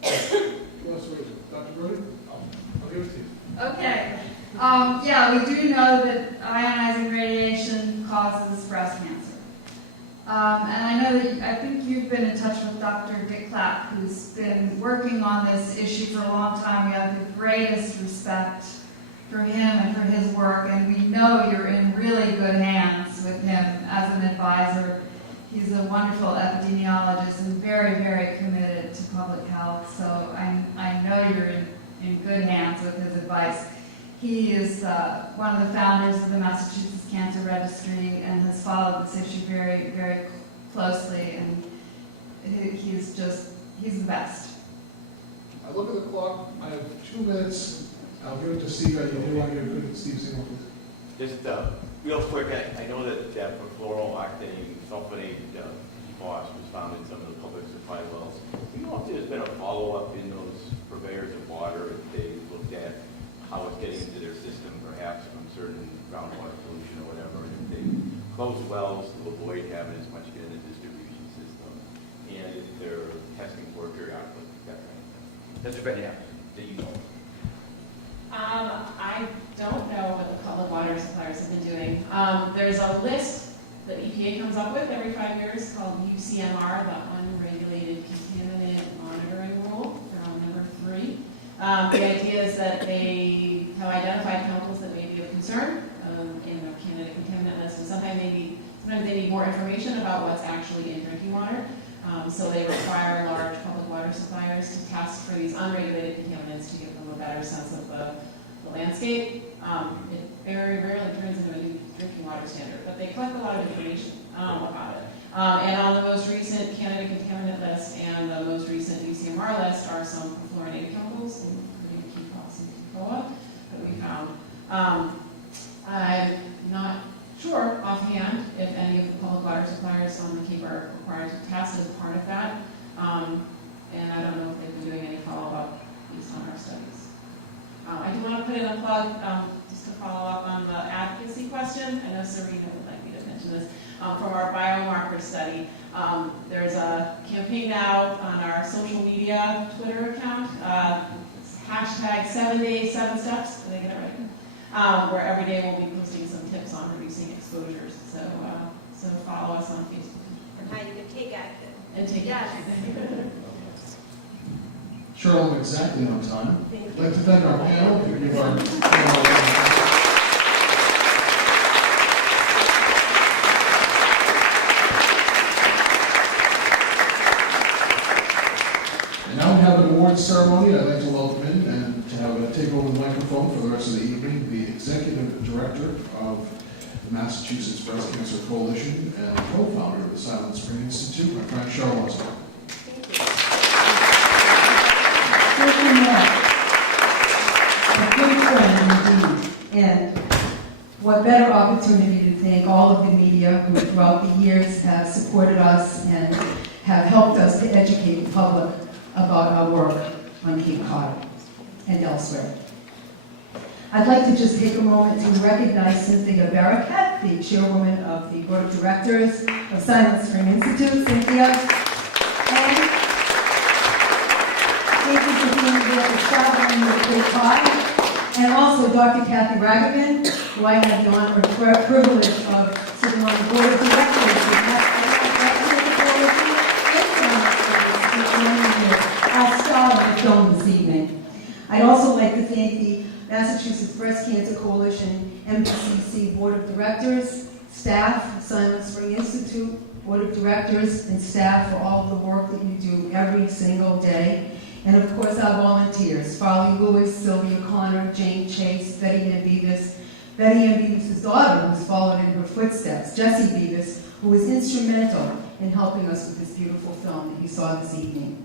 that. Who wants to raise it? Dr. Brody? I'll give it to you. Okay. Yeah, we do know that ionizing radiation causes breast cancer. And I know that I think you've been in touch with Dr. Dick Clapp, who's been working on this issue for a long time. We have the greatest respect for him and for his work, and we know you're in really good hands with him as an advisor. He's a wonderful epidemiologist and very, very committed to public health, so I know you're in good hands with his advice. He is one of the founders of the Massachusetts Cancer Registry and has followed this issue very, very closely, and he's the best. I look at the clock. I have 2 minutes. I'll give it to Steve. You do want to give it to Steve Seymour, please. Just real quick, I know that fluorooctane sulfonate PFAS was found in some of the public supply wells. Do you know if there's been a follow-up in those purveyors of water, if they looked at how it's getting into their system, perhaps from certain groundwater pollution or whatever, and if they close wells to avoid having as much get in the distribution system, and if they're testing for periodically, that kind of thing. Has there been happening? Do you know? I don't know what the public water suppliers have been doing. There's a list that EPA comes up with every 5 years called UCMR, the Unregulated Contaminant Monitoring Rule. They're on number 3. The idea is that they have identified chemicals that may be of concern in their candidate contaminant list, and sometimes they need more information about what's actually in drinking water. So they require large public water suppliers to test for these unregulated contaminants to give them a better sense of the landscape. It very rarely turns into a new drinking water standard, but they collect a lot of information about it. And on the most recent candidate contaminant list and the most recent UCMR list are some fluorinated chemicals, including PFAS and PFOA, that we found. I'm not sure offhand if any of the public water suppliers on the Cape are required to test as part of that. And I don't know if they've been doing any follow-up based on our studies. I do want to put in a plug, just to follow up on the advocacy question. I know Serena would like me to mention this. From our biomarker study, there's a campaign now on our social media Twitter account. It's hashtag 7 days, 7 steps. Did I get it right? Where every day we'll be posting some tips on reducing exposures. So follow us on Facebook. And how you can take action. And take action. Cheryl, I'm exactly on time. I'd like to thank our panel. If you give our And now we have an awards ceremony. I'd like to welcome in and to have take over the microphone for the rest of the evening the Executive Director of the Massachusetts Breast Cancer Coalition and co-founder of the Silent Spring Institute, my friend Cheryl. A good friend indeed. And what better opportunity to thank all of the media who throughout the years have supported us and have helped us to educate the public about our work on Cape Cod and elsewhere. I'd like to just take a moment to recognize Cynthia Barakat, the chairwoman of the Board of Directors of Silent Spring Institute. Cynthia. And thank you for being here to traveling with Cape Cod. And also Dr. Kathy Ragavan, who I had the honor and privilege of sitting on the Board of Directors our star of the film this evening. I'd also like to thank the Massachusetts Breast Cancer Coalition, MBCC Board of Directors, staff, Silent Spring Institute, Board of Directors, and staff for all of the work that you do every single day. And of course our volunteers, Farley Lewis, Sylvia Connor, Jane Chase, Betty Ann Bevis, Betty Ann Bevis' daughter, who's followed in her footsteps, Jessie Bevis, who was instrumental in helping us with this beautiful film that you saw this evening.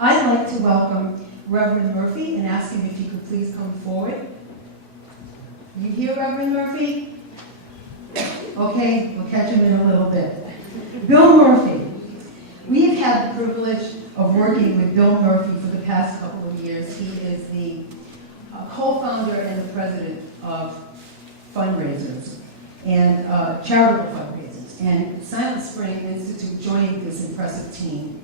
I'd like to welcome Reverend Murphy and ask him if he could please come forward. You here, Reverend Murphy? Okay, we'll catch him in a little bit. Bill Murphy. We've had the privilege of working with Bill Murphy for the past couple of years. He is the co-founder and the president of fundraisers and charitable fundraisers. And Silent Spring Institute joined this impressive team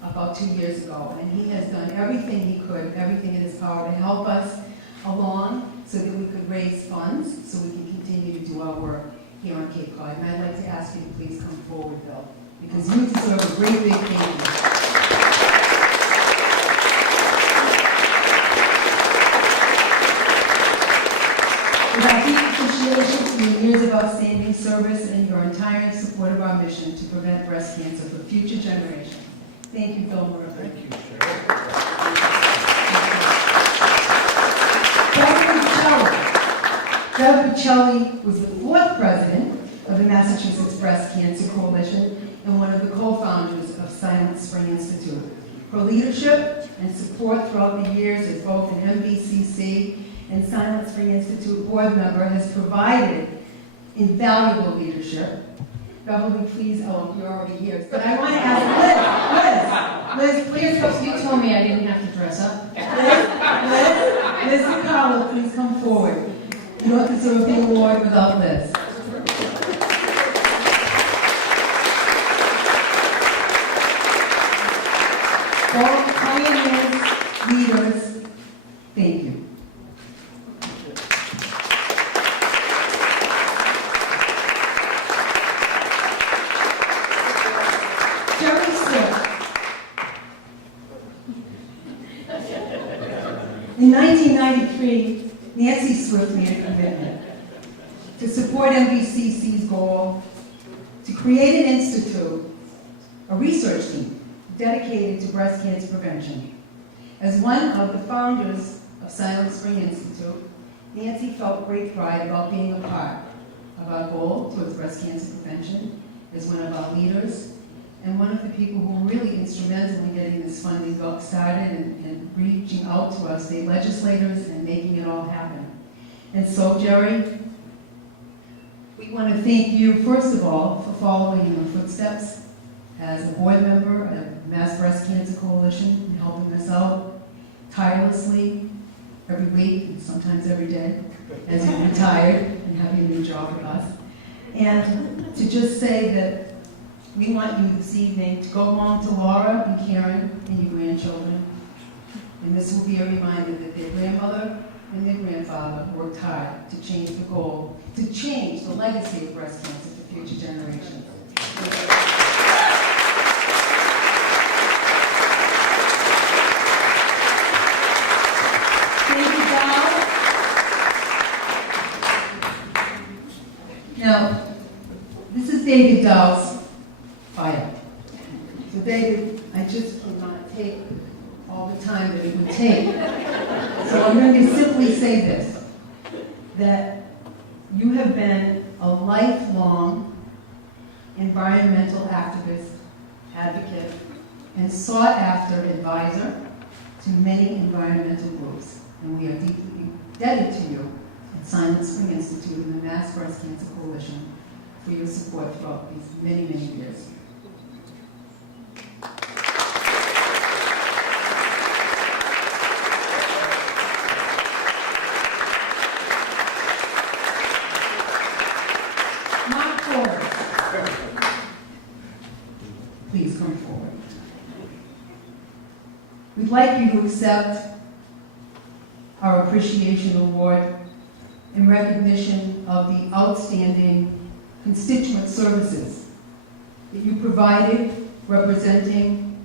about 2 years ago, and he has done everything he could, everything in his power to help us along so that we could raise funds so we can continue to do our work here on Cape Cod. And I'd like to ask you to please come forward, Bill, because you deserve a great big thank you. With our deep appreciation for your years of outstanding service and your entire support of our mission to prevent breast cancer for future generations. Thank you, Bill Murphy. Thank you, Cheryl. Bev Pichelli was the fourth president of the Massachusetts Breast Cancer Coalition and one of the co-founders of Silent Spring Institute. Her leadership and support throughout the years as both an MBCC and Silent Spring Institute board member has provided invaluable leadership. Beverly, please, oh, you're already here. But I want to ask Liz, please come. You told me I didn't have to dress up. Liz and Carla, please come forward. You don't deserve the award without Liz. All pioneers, leaders, thank you. In 1993, Nancy Swift made a commitment to support MBCC's goal to create an institute, a research team, dedicated to breast cancer prevention. As one of the founders of Silent Spring Institute, Nancy felt great pride about being a part of our goal towards breast cancer prevention as one of our leaders and one of the people who were really instrumental in getting this funding started and reaching out to our state legislators and making it all happen. And so, Jerry, we want to thank you, first of all, for following in your footsteps as a board member of Mass Breast Cancer Coalition and helping us out tirelessly every week and sometimes every day as you retired and have your new job with us. And to just say that we want you this evening to go home to Laura and Karen and your grandchildren. And this will be a reminder that their grandmother and their grandfather worked hard to change the goal, to change the legacy of breast cancer for future generations. Now, this is David Dow's file. So David, I just put on a tape all the time that it would take. So I'm going to simply say this, that you have been a lifelong environmental activist, advocate, and sought-after advisor to many environmental groups. And we are deeply indebted to you at Silent Spring Institute and the Mass Breast Cancer Coalition for your support throughout these many, many years. Mark Forrest, please come forward. We'd like you to accept our Appreciation Award in recognition of the outstanding constituent services that you provided representing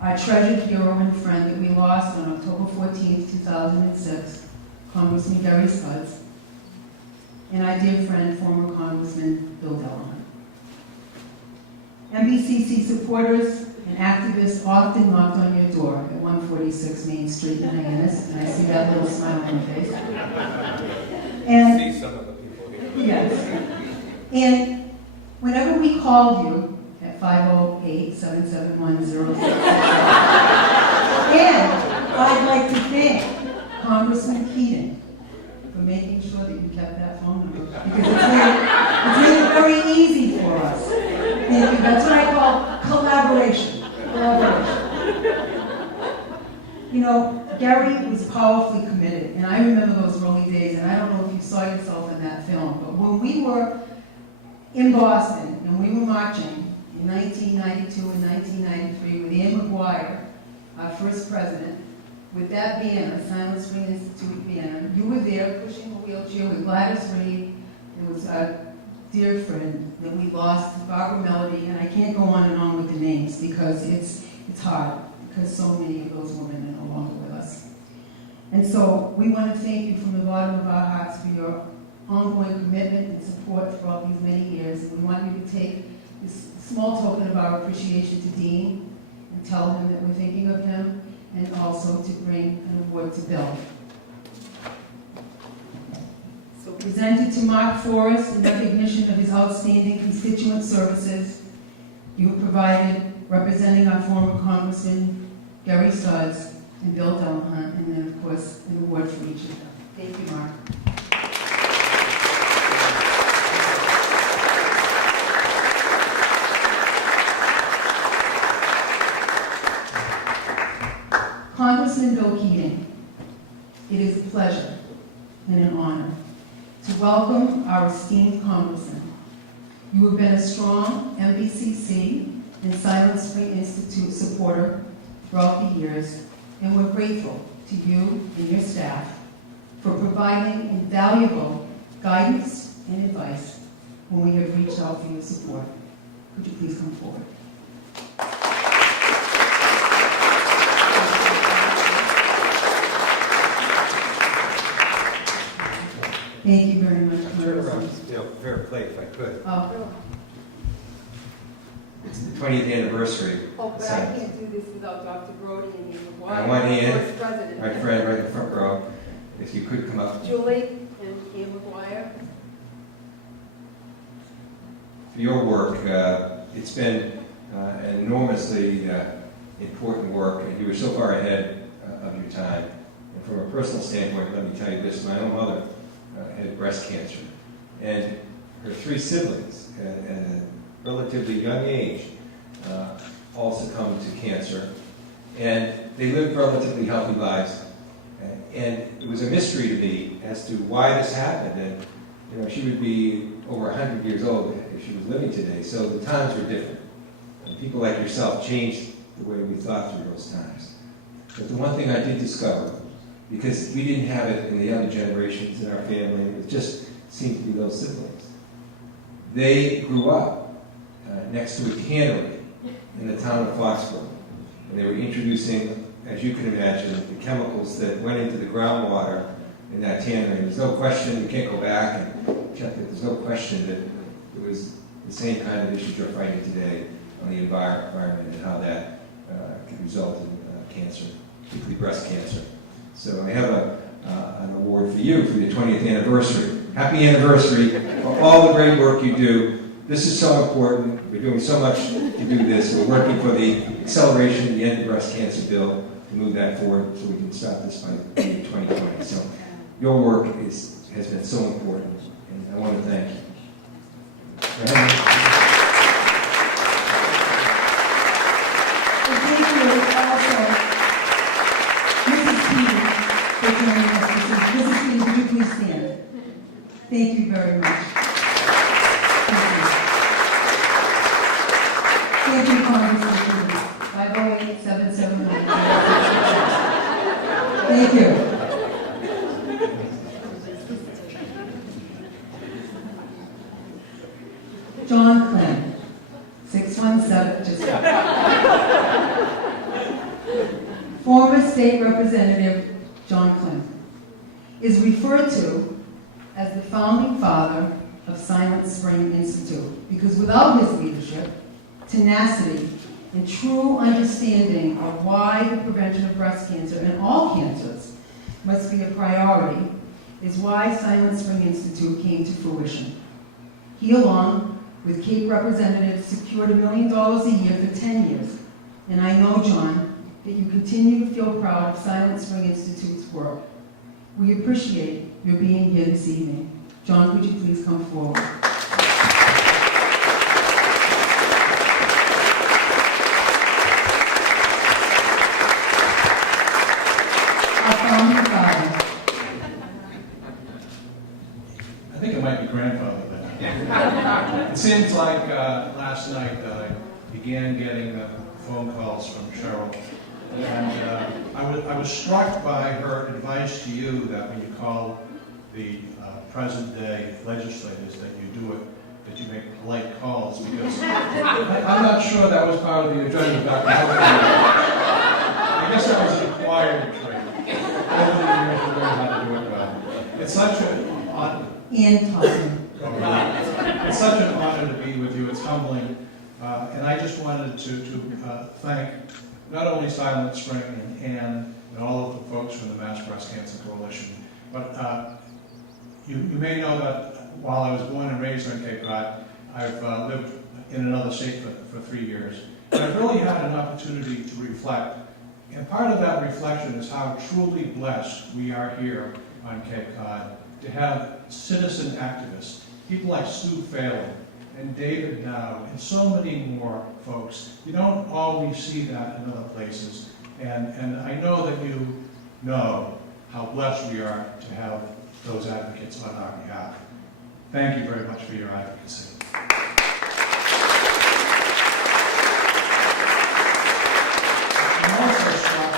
our treasured hero and friend that we lost on October 14th, 2006, Congressman Gary Spuds, and our dear friend, former Congressman Bill Delahunty. MBCC supporters and activists often knocked on your door at 146 Main Street in Hyannis, and I see that little smile on your face. And see some of the people here. yes. And whenever we called you at 508-771-0666, and I'd like to thank Congressman Keating for making sure that you kept that phone number, because it's made it very easy for us. Thank you. That's what I call collaboration. You know, Gary was powerfully committed, and I remember those early days, and I don't know if you saw yourself in that film, but when we were in Boston and we were marching in 1992 and 1993 with Ann McGuire, our first president, with that banner, Silent Spring Institute banner, you were there pushing a wheelchair with Gladys Reed. It was our dear friend that we lost, Barbara Melody, and I can't go on and on with the names because it's hard, because so many of those women are no longer with us. And so we want to thank you from the bottom of our hearts for your ongoing commitment and support throughout these many years. And we want you to take this small token of our appreciation to Dean and tell him that we're thinking of him, and also to bring an award to Bill. So presented to Mark Forrest in recognition of his outstanding constituent services you have provided, representing our former Congressman Gary Spuds and Bill Delahunty, and then of course an award for each of them. Thank you, Mark. Congressman Bill Keating, it is a pleasure and an honor to welcome our esteemed Congressman. You have been a strong MBCC and Silent Spring Institute supporter throughout the years, and we're grateful to you and your staff for providing invaluable guidance and advice when we have reached out for your support. Could you please come forward? Thank you very much, Congressman. Fair play if I could. Oh. It's the 20th anniversary. Oh, but I can't do this without Dr. Brody and you. I want Ian, Vice President. my friend, right in the front row. If you could come up. Julie and Ian McGuire. For your work, it's been an enormously important work, and you were so far ahead of your time. And from a personal standpoint, let me tell you this: my own mother had breast cancer, and her three siblings at a relatively young age all succumbed to cancer, and they lived relatively healthy lives. And it was a mystery to me as to why this happened. And you know, she would be over 100 years old if she was living today. So the times were different, and people like yourself changed the way we thought through those times. But the one thing I did discover, because we didn't have it in the other generations in our family, it just seemed to be those siblings. They grew up next to a tannery in the town of Foxborough, and they were introducing, as you can imagine, the chemicals that went into the groundwater in that tannery. There's no question, you can't go back and check it, there's no question that it was the same kind of issues you're fighting today on the environment and how that could result in cancer. particularly breast cancer. So I have an award for you for your 20th anniversary. Happy anniversary for all the great work you do. This is so important. We're doing so much to do this. We're working for the acceleration of the end of breast cancer bill to move that forward so we can stop this by 2020. So your work has been so important, and I want to thank you. And thank you also, Mrs. Peters, for joining us this evening. Mrs. Peters, would you please stand? Thank you very much. Thank you, Congressman Peters. 508-779. Thank you. John Clem, 617, just former state representative John Clem is referred to as the founding father of Silent Spring Institute because without his leadership, tenacity, and true understanding of why the prevention of breast cancer and all cancers must be a priority is why Silent Spring Institute came to fruition. He, along with Cape representatives, secured $1 million a year for 10 years. And I know, John, that you continue to feel proud of Silent Spring Institute's work. We appreciate your being here this evening. John, would you please come forward? Our founding father. I think it might be grandfather then. It seems like last night that I began getting phone calls from Cheryl. And I was struck by her advice to you that when you call the present-day legislators that you do it, that you make polite calls, because I'm not sure that was part of the agenda back then. I guess that was an acquired trait. Over the years, we learned how to do it well. It's such an honor. It's such an honor to be with you. It's humbling. And I just wanted to thank not only Silent Spring and Ann and all of the folks from the Mass Breast Cancer Coalition, but you may know that while I was born and raised on Cape Cod, I've lived in another state for 3 years. And I've really had an opportunity to reflect. And part of that reflection is how truly blessed we are here on Cape Cod to have citizen activists, people like Sue Phelan and David Dow, and so many more folks. You don't always see that in other places. And I know that you know how blessed we are to have those advocates on our behalf. Thank you very much for your advocacy. I'm also struck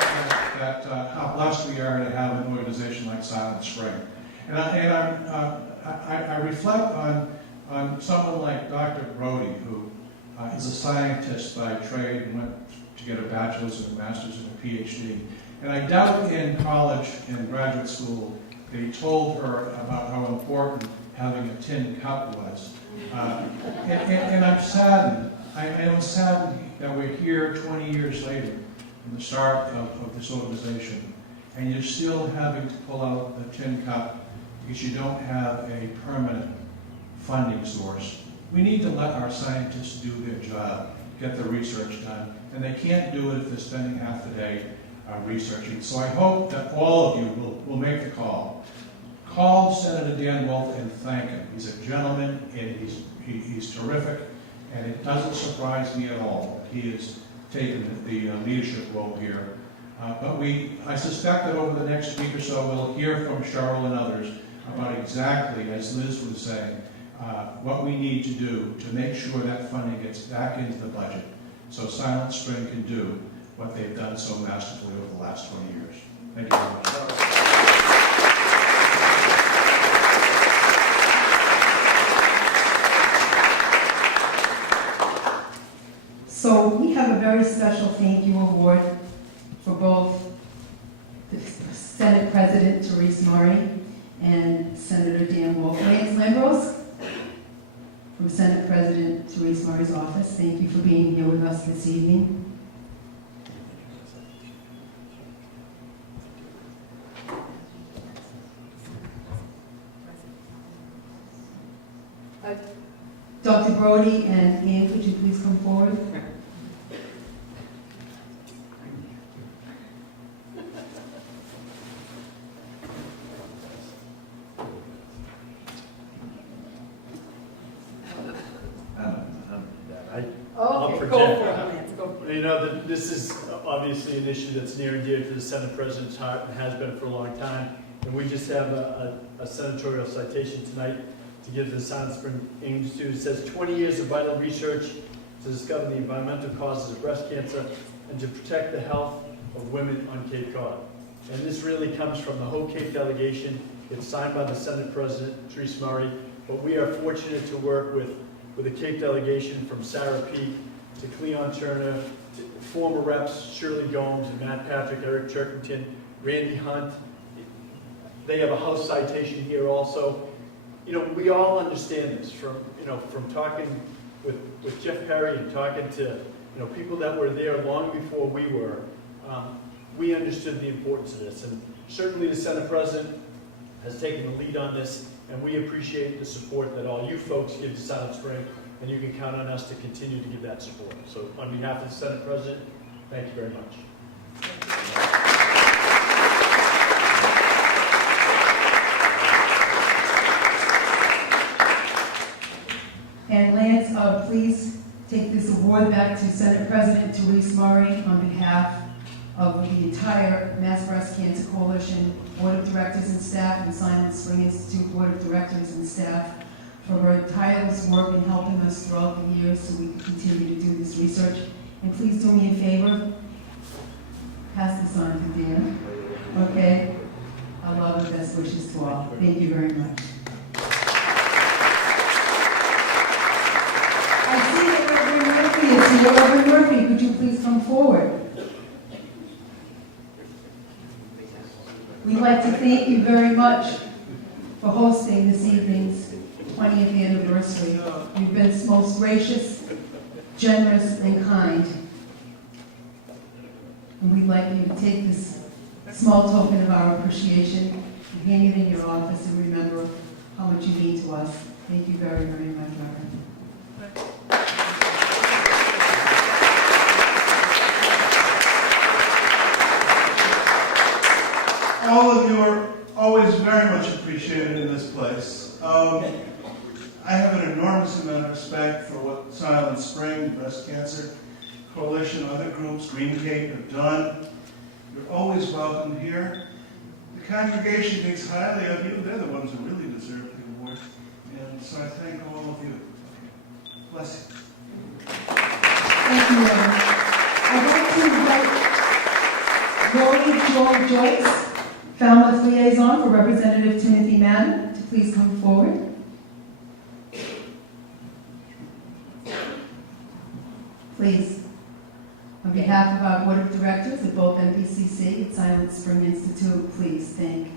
at how blessed we are to have an organization like Silent Spring. And I reflect on someone like Dr. Brody, who is a scientist by trade and went to get a bachelor's and a master's and a PhD. And I doubt in college and graduate school they told her about how important having a tin cup was. And I'm saddened. I am saddened that we're here 20 years later from the start of this organization, and you're still having to pull out the tin cup because you don't have a permanent funding source. We need to let our scientists do their job, get the research done, and they can't do it if they're spending half the day researching. So I hope that all of you will make the call. Call Senator Dan Wolf and thank him. He's a gentleman, and he's terrific, and it doesn't surprise me at all that he has taken the leadership role here. But I suspect that over the next week or so we'll hear from Cheryl and others about exactly, as Liz was saying, what we need to do to make sure that funding gets back into the budget so Silent Spring can do what they've done so masterfully over the last 20 years. Thank you very much. So we have a very special thank you award for both the Senate President Therese Murray and Senator Dan Wolf. Lance Lambros from Senate President Therese Murray's office. Thank you for being here with us this evening. Brody and Ann, could you please come forward? I'll Okay, project. go for it, Lance, go for it. You know, this is obviously an issue that's near and dear to the Senate President's heart and has been for a long time. And we just have a senatorial citation tonight to give the Silent Spring Institute. It says 20 years of vital research to discover the environmental causes of breast cancer and to protect the health of women on Cape Cod. And this really comes from the whole Cape delegation. It's signed by the Senate President, Therese Murray. But we are fortunate to work with the Cape delegation from Sarah Peak to Cleon Turner, to former reps Shirley Gomes and Matt Patrick, Eric Turkington, Randy Hunt. They have a House citation here also. You know, we all understand this from talking with Jeff Perry and talking to, people that were there long before we were. We understood the importance of this. And certainly the Senate President has taken the lead on this, and we appreciate the support that all you folks give to Silent Spring, and you can count on us to continue to give that support. So on behalf of the Senate President, thank you very much. And Lance, please take this award back to Senate President Therese Murray on behalf of the entire Mass Breast Cancer Coalition Board of Directors and staff and Silent Spring Institute Board of Directors and staff for her tireless work in helping us throughout the years so we can continue to do this research. And please do me a favor, pass this on to Dan, okay? I love and best wishes to all. Thank you very much. I see that Reverend Murphy is here. Reverend Murphy, could you please come forward? We'd like to thank you very much for hosting this evening's 20th anniversary. You've been most gracious, generous, and kind. And we'd like you to take this small token of our appreciation and hang it in your office and remember how much you mean to us. Thank you very, very much, Reverend. All of you are always very much appreciated in this place. I have an enormous amount of respect for what Silent Spring, Breast Cancer Coalition, other groups, Green Cape have done. You're always welcome here. The congregation thinks highly of you. They're the ones who really deserve the award. And so I thank all of you. Bless you. Thank you, Reverend. I'd like to invite Brody Joyce, Falmouth Liaison for Representative Timothy Madden, to please come forward. Please, on behalf of our Board of Directors of both MPCC and Silent Spring Institute, please thank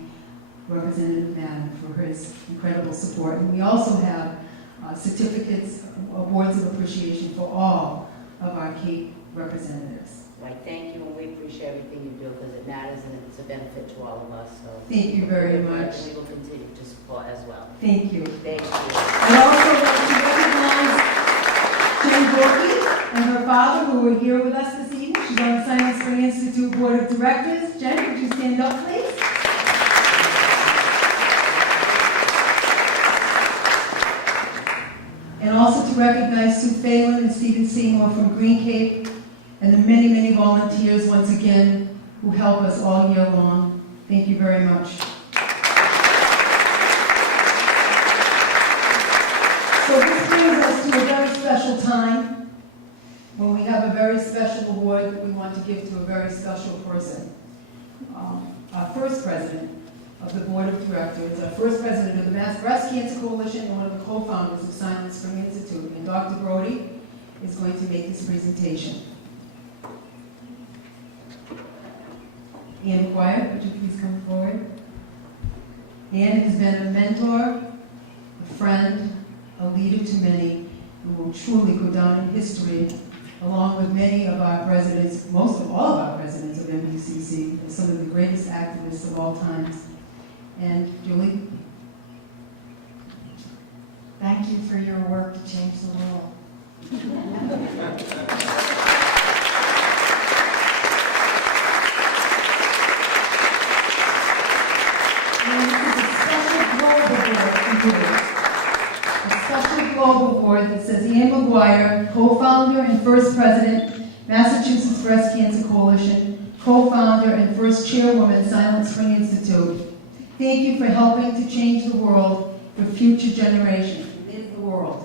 Representative Madden for his incredible support. And we also have certificates, awards of appreciation for all of our Cape representatives. Right, thank you, and we appreciate everything you do because it matters and it's a benefit to all of us. So Thank you very much. And we will continue to support as well. Thank you. Thank you. I'd also like to recognize Jen Gorky and her father who are here with us this evening. She's on the Silent Spring Institute Board of Directors. Jen, could you stand up, please? And also to recognize Sue Phelan and Stephen Seymour from Green Cape and the many, many volunteers once again who help us all year long. Thank you very much. So this brings us to a very special time when we have a very special award that we want to give to a very special person. Our first president of the Board of Directors, our first president of the Mass Breast Cancer Coalition, and one of the co-founders of Silent Spring Institute, and Dr. Brody is going to make this presentation. Ann Quire, would you please come forward? Ann has been a mentor, a friend, a leader to many, who will truly go down in history, along with many of our presidents, most of all of our presidents of MPCC, as some of the greatest activists of all times. And Julie, back thank you for your work to change the world. A special global award that says Ann McGuire, co-founder and first president, Massachusetts Breast Cancer Coalition, co-founder and first chairwoman, Silent Spring Institute. Thank you for helping to change the world for future generations. Live the world.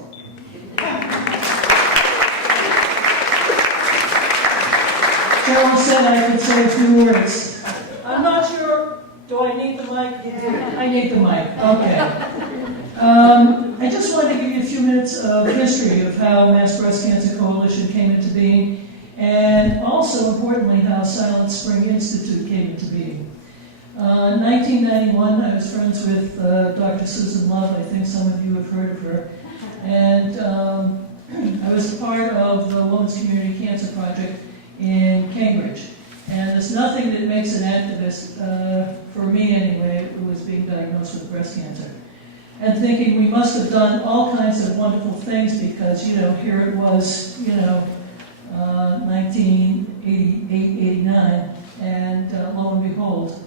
Cheryl said I could say a few words. I'm not sure, do I need the mic? I need the mic, okay. I just wanted to give you a few minutes of history of how Mass Breast Cancer Coalition came into being, and also, importantly, how Silent Spring Institute came into being. In 1991, I was friends with Dr. Susan Love. I think some of you have heard of her. And I was part of the Women's Community Cancer Project in Cambridge. And there's nothing that makes an activist, for me anyway, who was being diagnosed with breast cancer. And thinking we must have done all kinds of wonderful things because, here it was, 1988, 89, and lo and behold,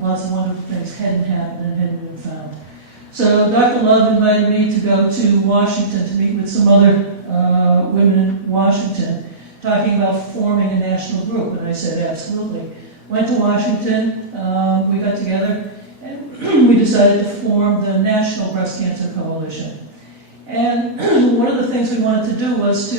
lots of wonderful things hadn't happened and hadn't been found. So Dr. Love invited me to go to Washington to meet with some other women in Washington, talking about forming a national group, and I said absolutely. Went to Washington, we got together, and we decided to form the National Breast Cancer Coalition. And one of the things we wanted to do was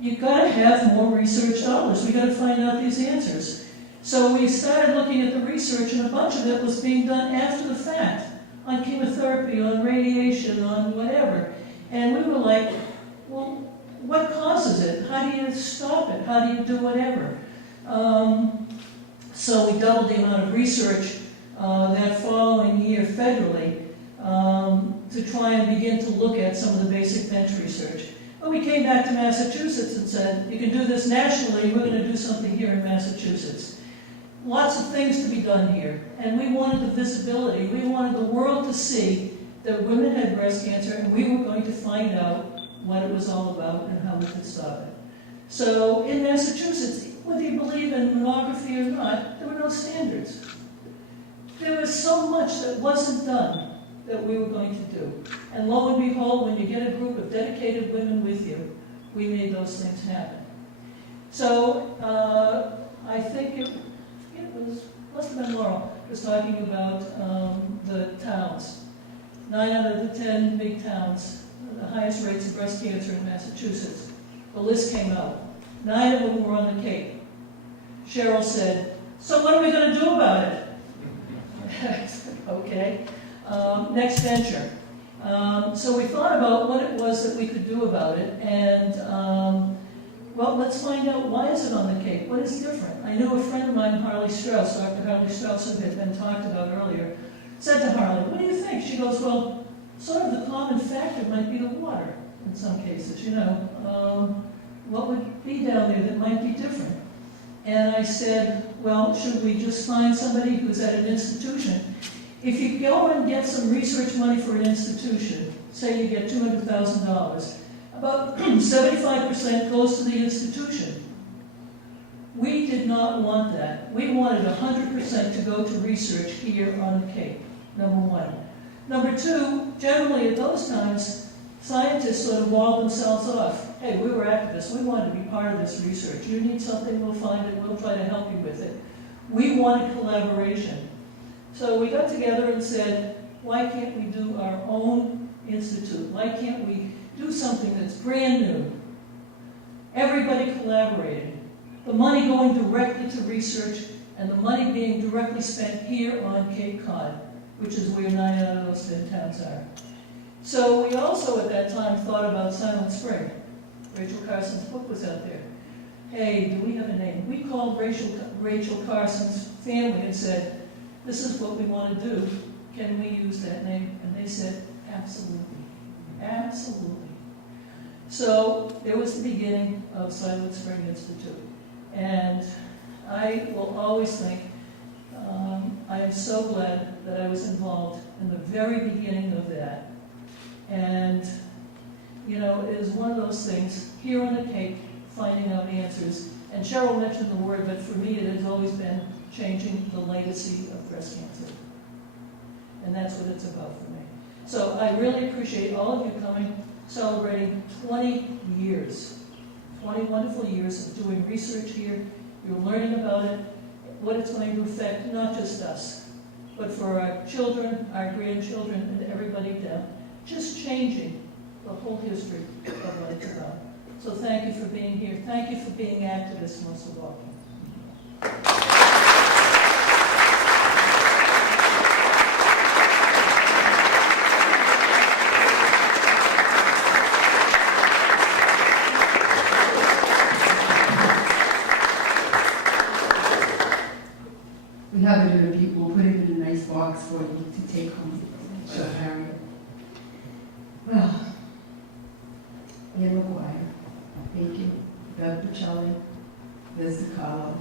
you gotta have more research dollars. We gotta find out these answers. So we started looking at the research, and a bunch of it was being done after the fact, on chemotherapy, on radiation, on whatever. And we were like, well, what causes it? How do you stop it? How do you do whatever? So we doubled the amount of research that following year federally to try and begin to look at some of the basic bench research. But we came back to Massachusetts and said, you can do this nationally, we're going to do something here in Massachusetts. Lots of things to be done here. And we wanted the visibility. We wanted the world to see that women had breast cancer, and we were going to find out what it was all about and how we could stop it. So in Massachusetts, whether you believe in mammography or not, there were no standards. There was so much that wasn't done that we were going to do. And lo and behold, when you get a group of dedicated women with you, we made those things happen. So I think it must have been Laurel, was talking about the towns. 9 out of the 10 big towns, the highest rates of breast cancer in Massachusetts. The list came out. 9 of them were on the Cape. Cheryl said, so what are we going to do about it? Okay. Next venture. So we thought about what it was that we could do about it, and well, let's find out, why is it on the Cape? What is different? I knew a friend of mine, Harley Strauss, Dr. Harley Strauss, who had been talked about earlier, said to Harley, what do you think? She goes, well, sort of the common factor might be the water in some cases, what would be down there that might be different? And I said, well, should we just find somebody who's at an institution? If you go and get some research money for an institution, say you get $200,000, about 75% goes to the institution. We did not want that. We wanted 100% to go to research here on the Cape, number one. Number two, generally at those times, scientists sort of walled themselves off. Hey, we were activists. We wanted to be part of this research. You need something, we'll find it. We'll try to help you with it. We wanted collaboration. So we got together and said, why can't we do our own institute? Why can't we do something that's brand new? Everybody collaborating. The money going directly to research and the money being directly spent here on Cape Cod, which is where 9 out of those 10 towns are. So we also at that time thought about Silent Spring. Rachel Carson's book was out there. Hey, do we have a name? We called Rachel Carson's family and said, this is what we want to do. Can we use that name? And they said, absolutely. Absolutely. So there was the beginning of Silent Spring Institute. And I will always think, I am so glad that I was involved in the very beginning of that. And, you know, it is one of those things, here on the Cape, finding out answers. And Cheryl mentioned the word, but for me it has always been changing the legacy of breast cancer. And that's what it's about for me. So I really appreciate all of you coming, celebrating 20 years. 20 wonderful years of doing research here. You're learning about it, what it's going to affect not just us, but for our children, our grandchildren, and everybody down. Just changing the whole history of what it's about. So thank you for being here. Thank you for being activists most of all. We have it in a, we'll put it in a nice box for you to take home. Show Harriet. Well, Ian McGuire, thank you. Bev Pacelli, Liz DiCarlo,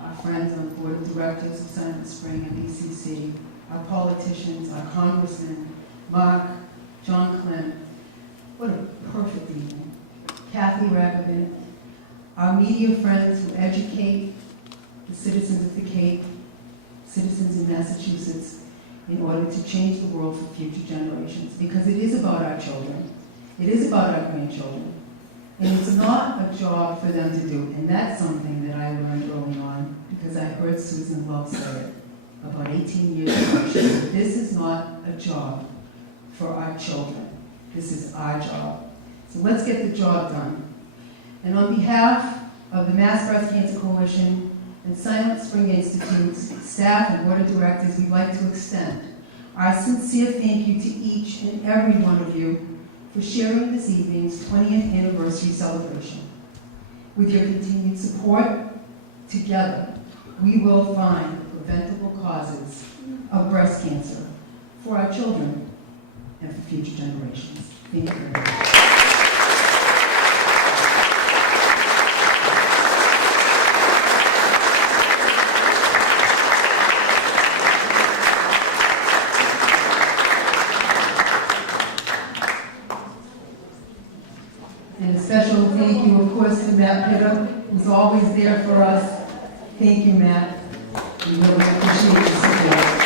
our friends on the board of directors of Silent Spring and BCC, our politicians, our congressmen, Mark, John Clem. What a perfect evening. Kathy Rakovin, our media friends who educate the citizens of the Cape, citizens in Massachusetts, in order to change the world for future generations. Because it is about our children. It is about our grandchildren. And it's not a job for them to do. And that's something that I learned early on, because I heard Susan Love say it about 18 years ago. She said, this is not a job for our children. This is our job. So let's get the job done. And on behalf of the Mass Breast Cancer Coalition and Silent Spring Institute's staff and board of directors, we'd like to extend our sincere thank you to each and every one of you for sharing this evening's 20th anniversary celebration. With your continued support, together, we will find preventable causes of breast cancer for our children and for future generations. Thank you very much. And a special thank you, of course, to Matt Pitter, who's always there for us. Thank you, Matt. We really appreciate your support.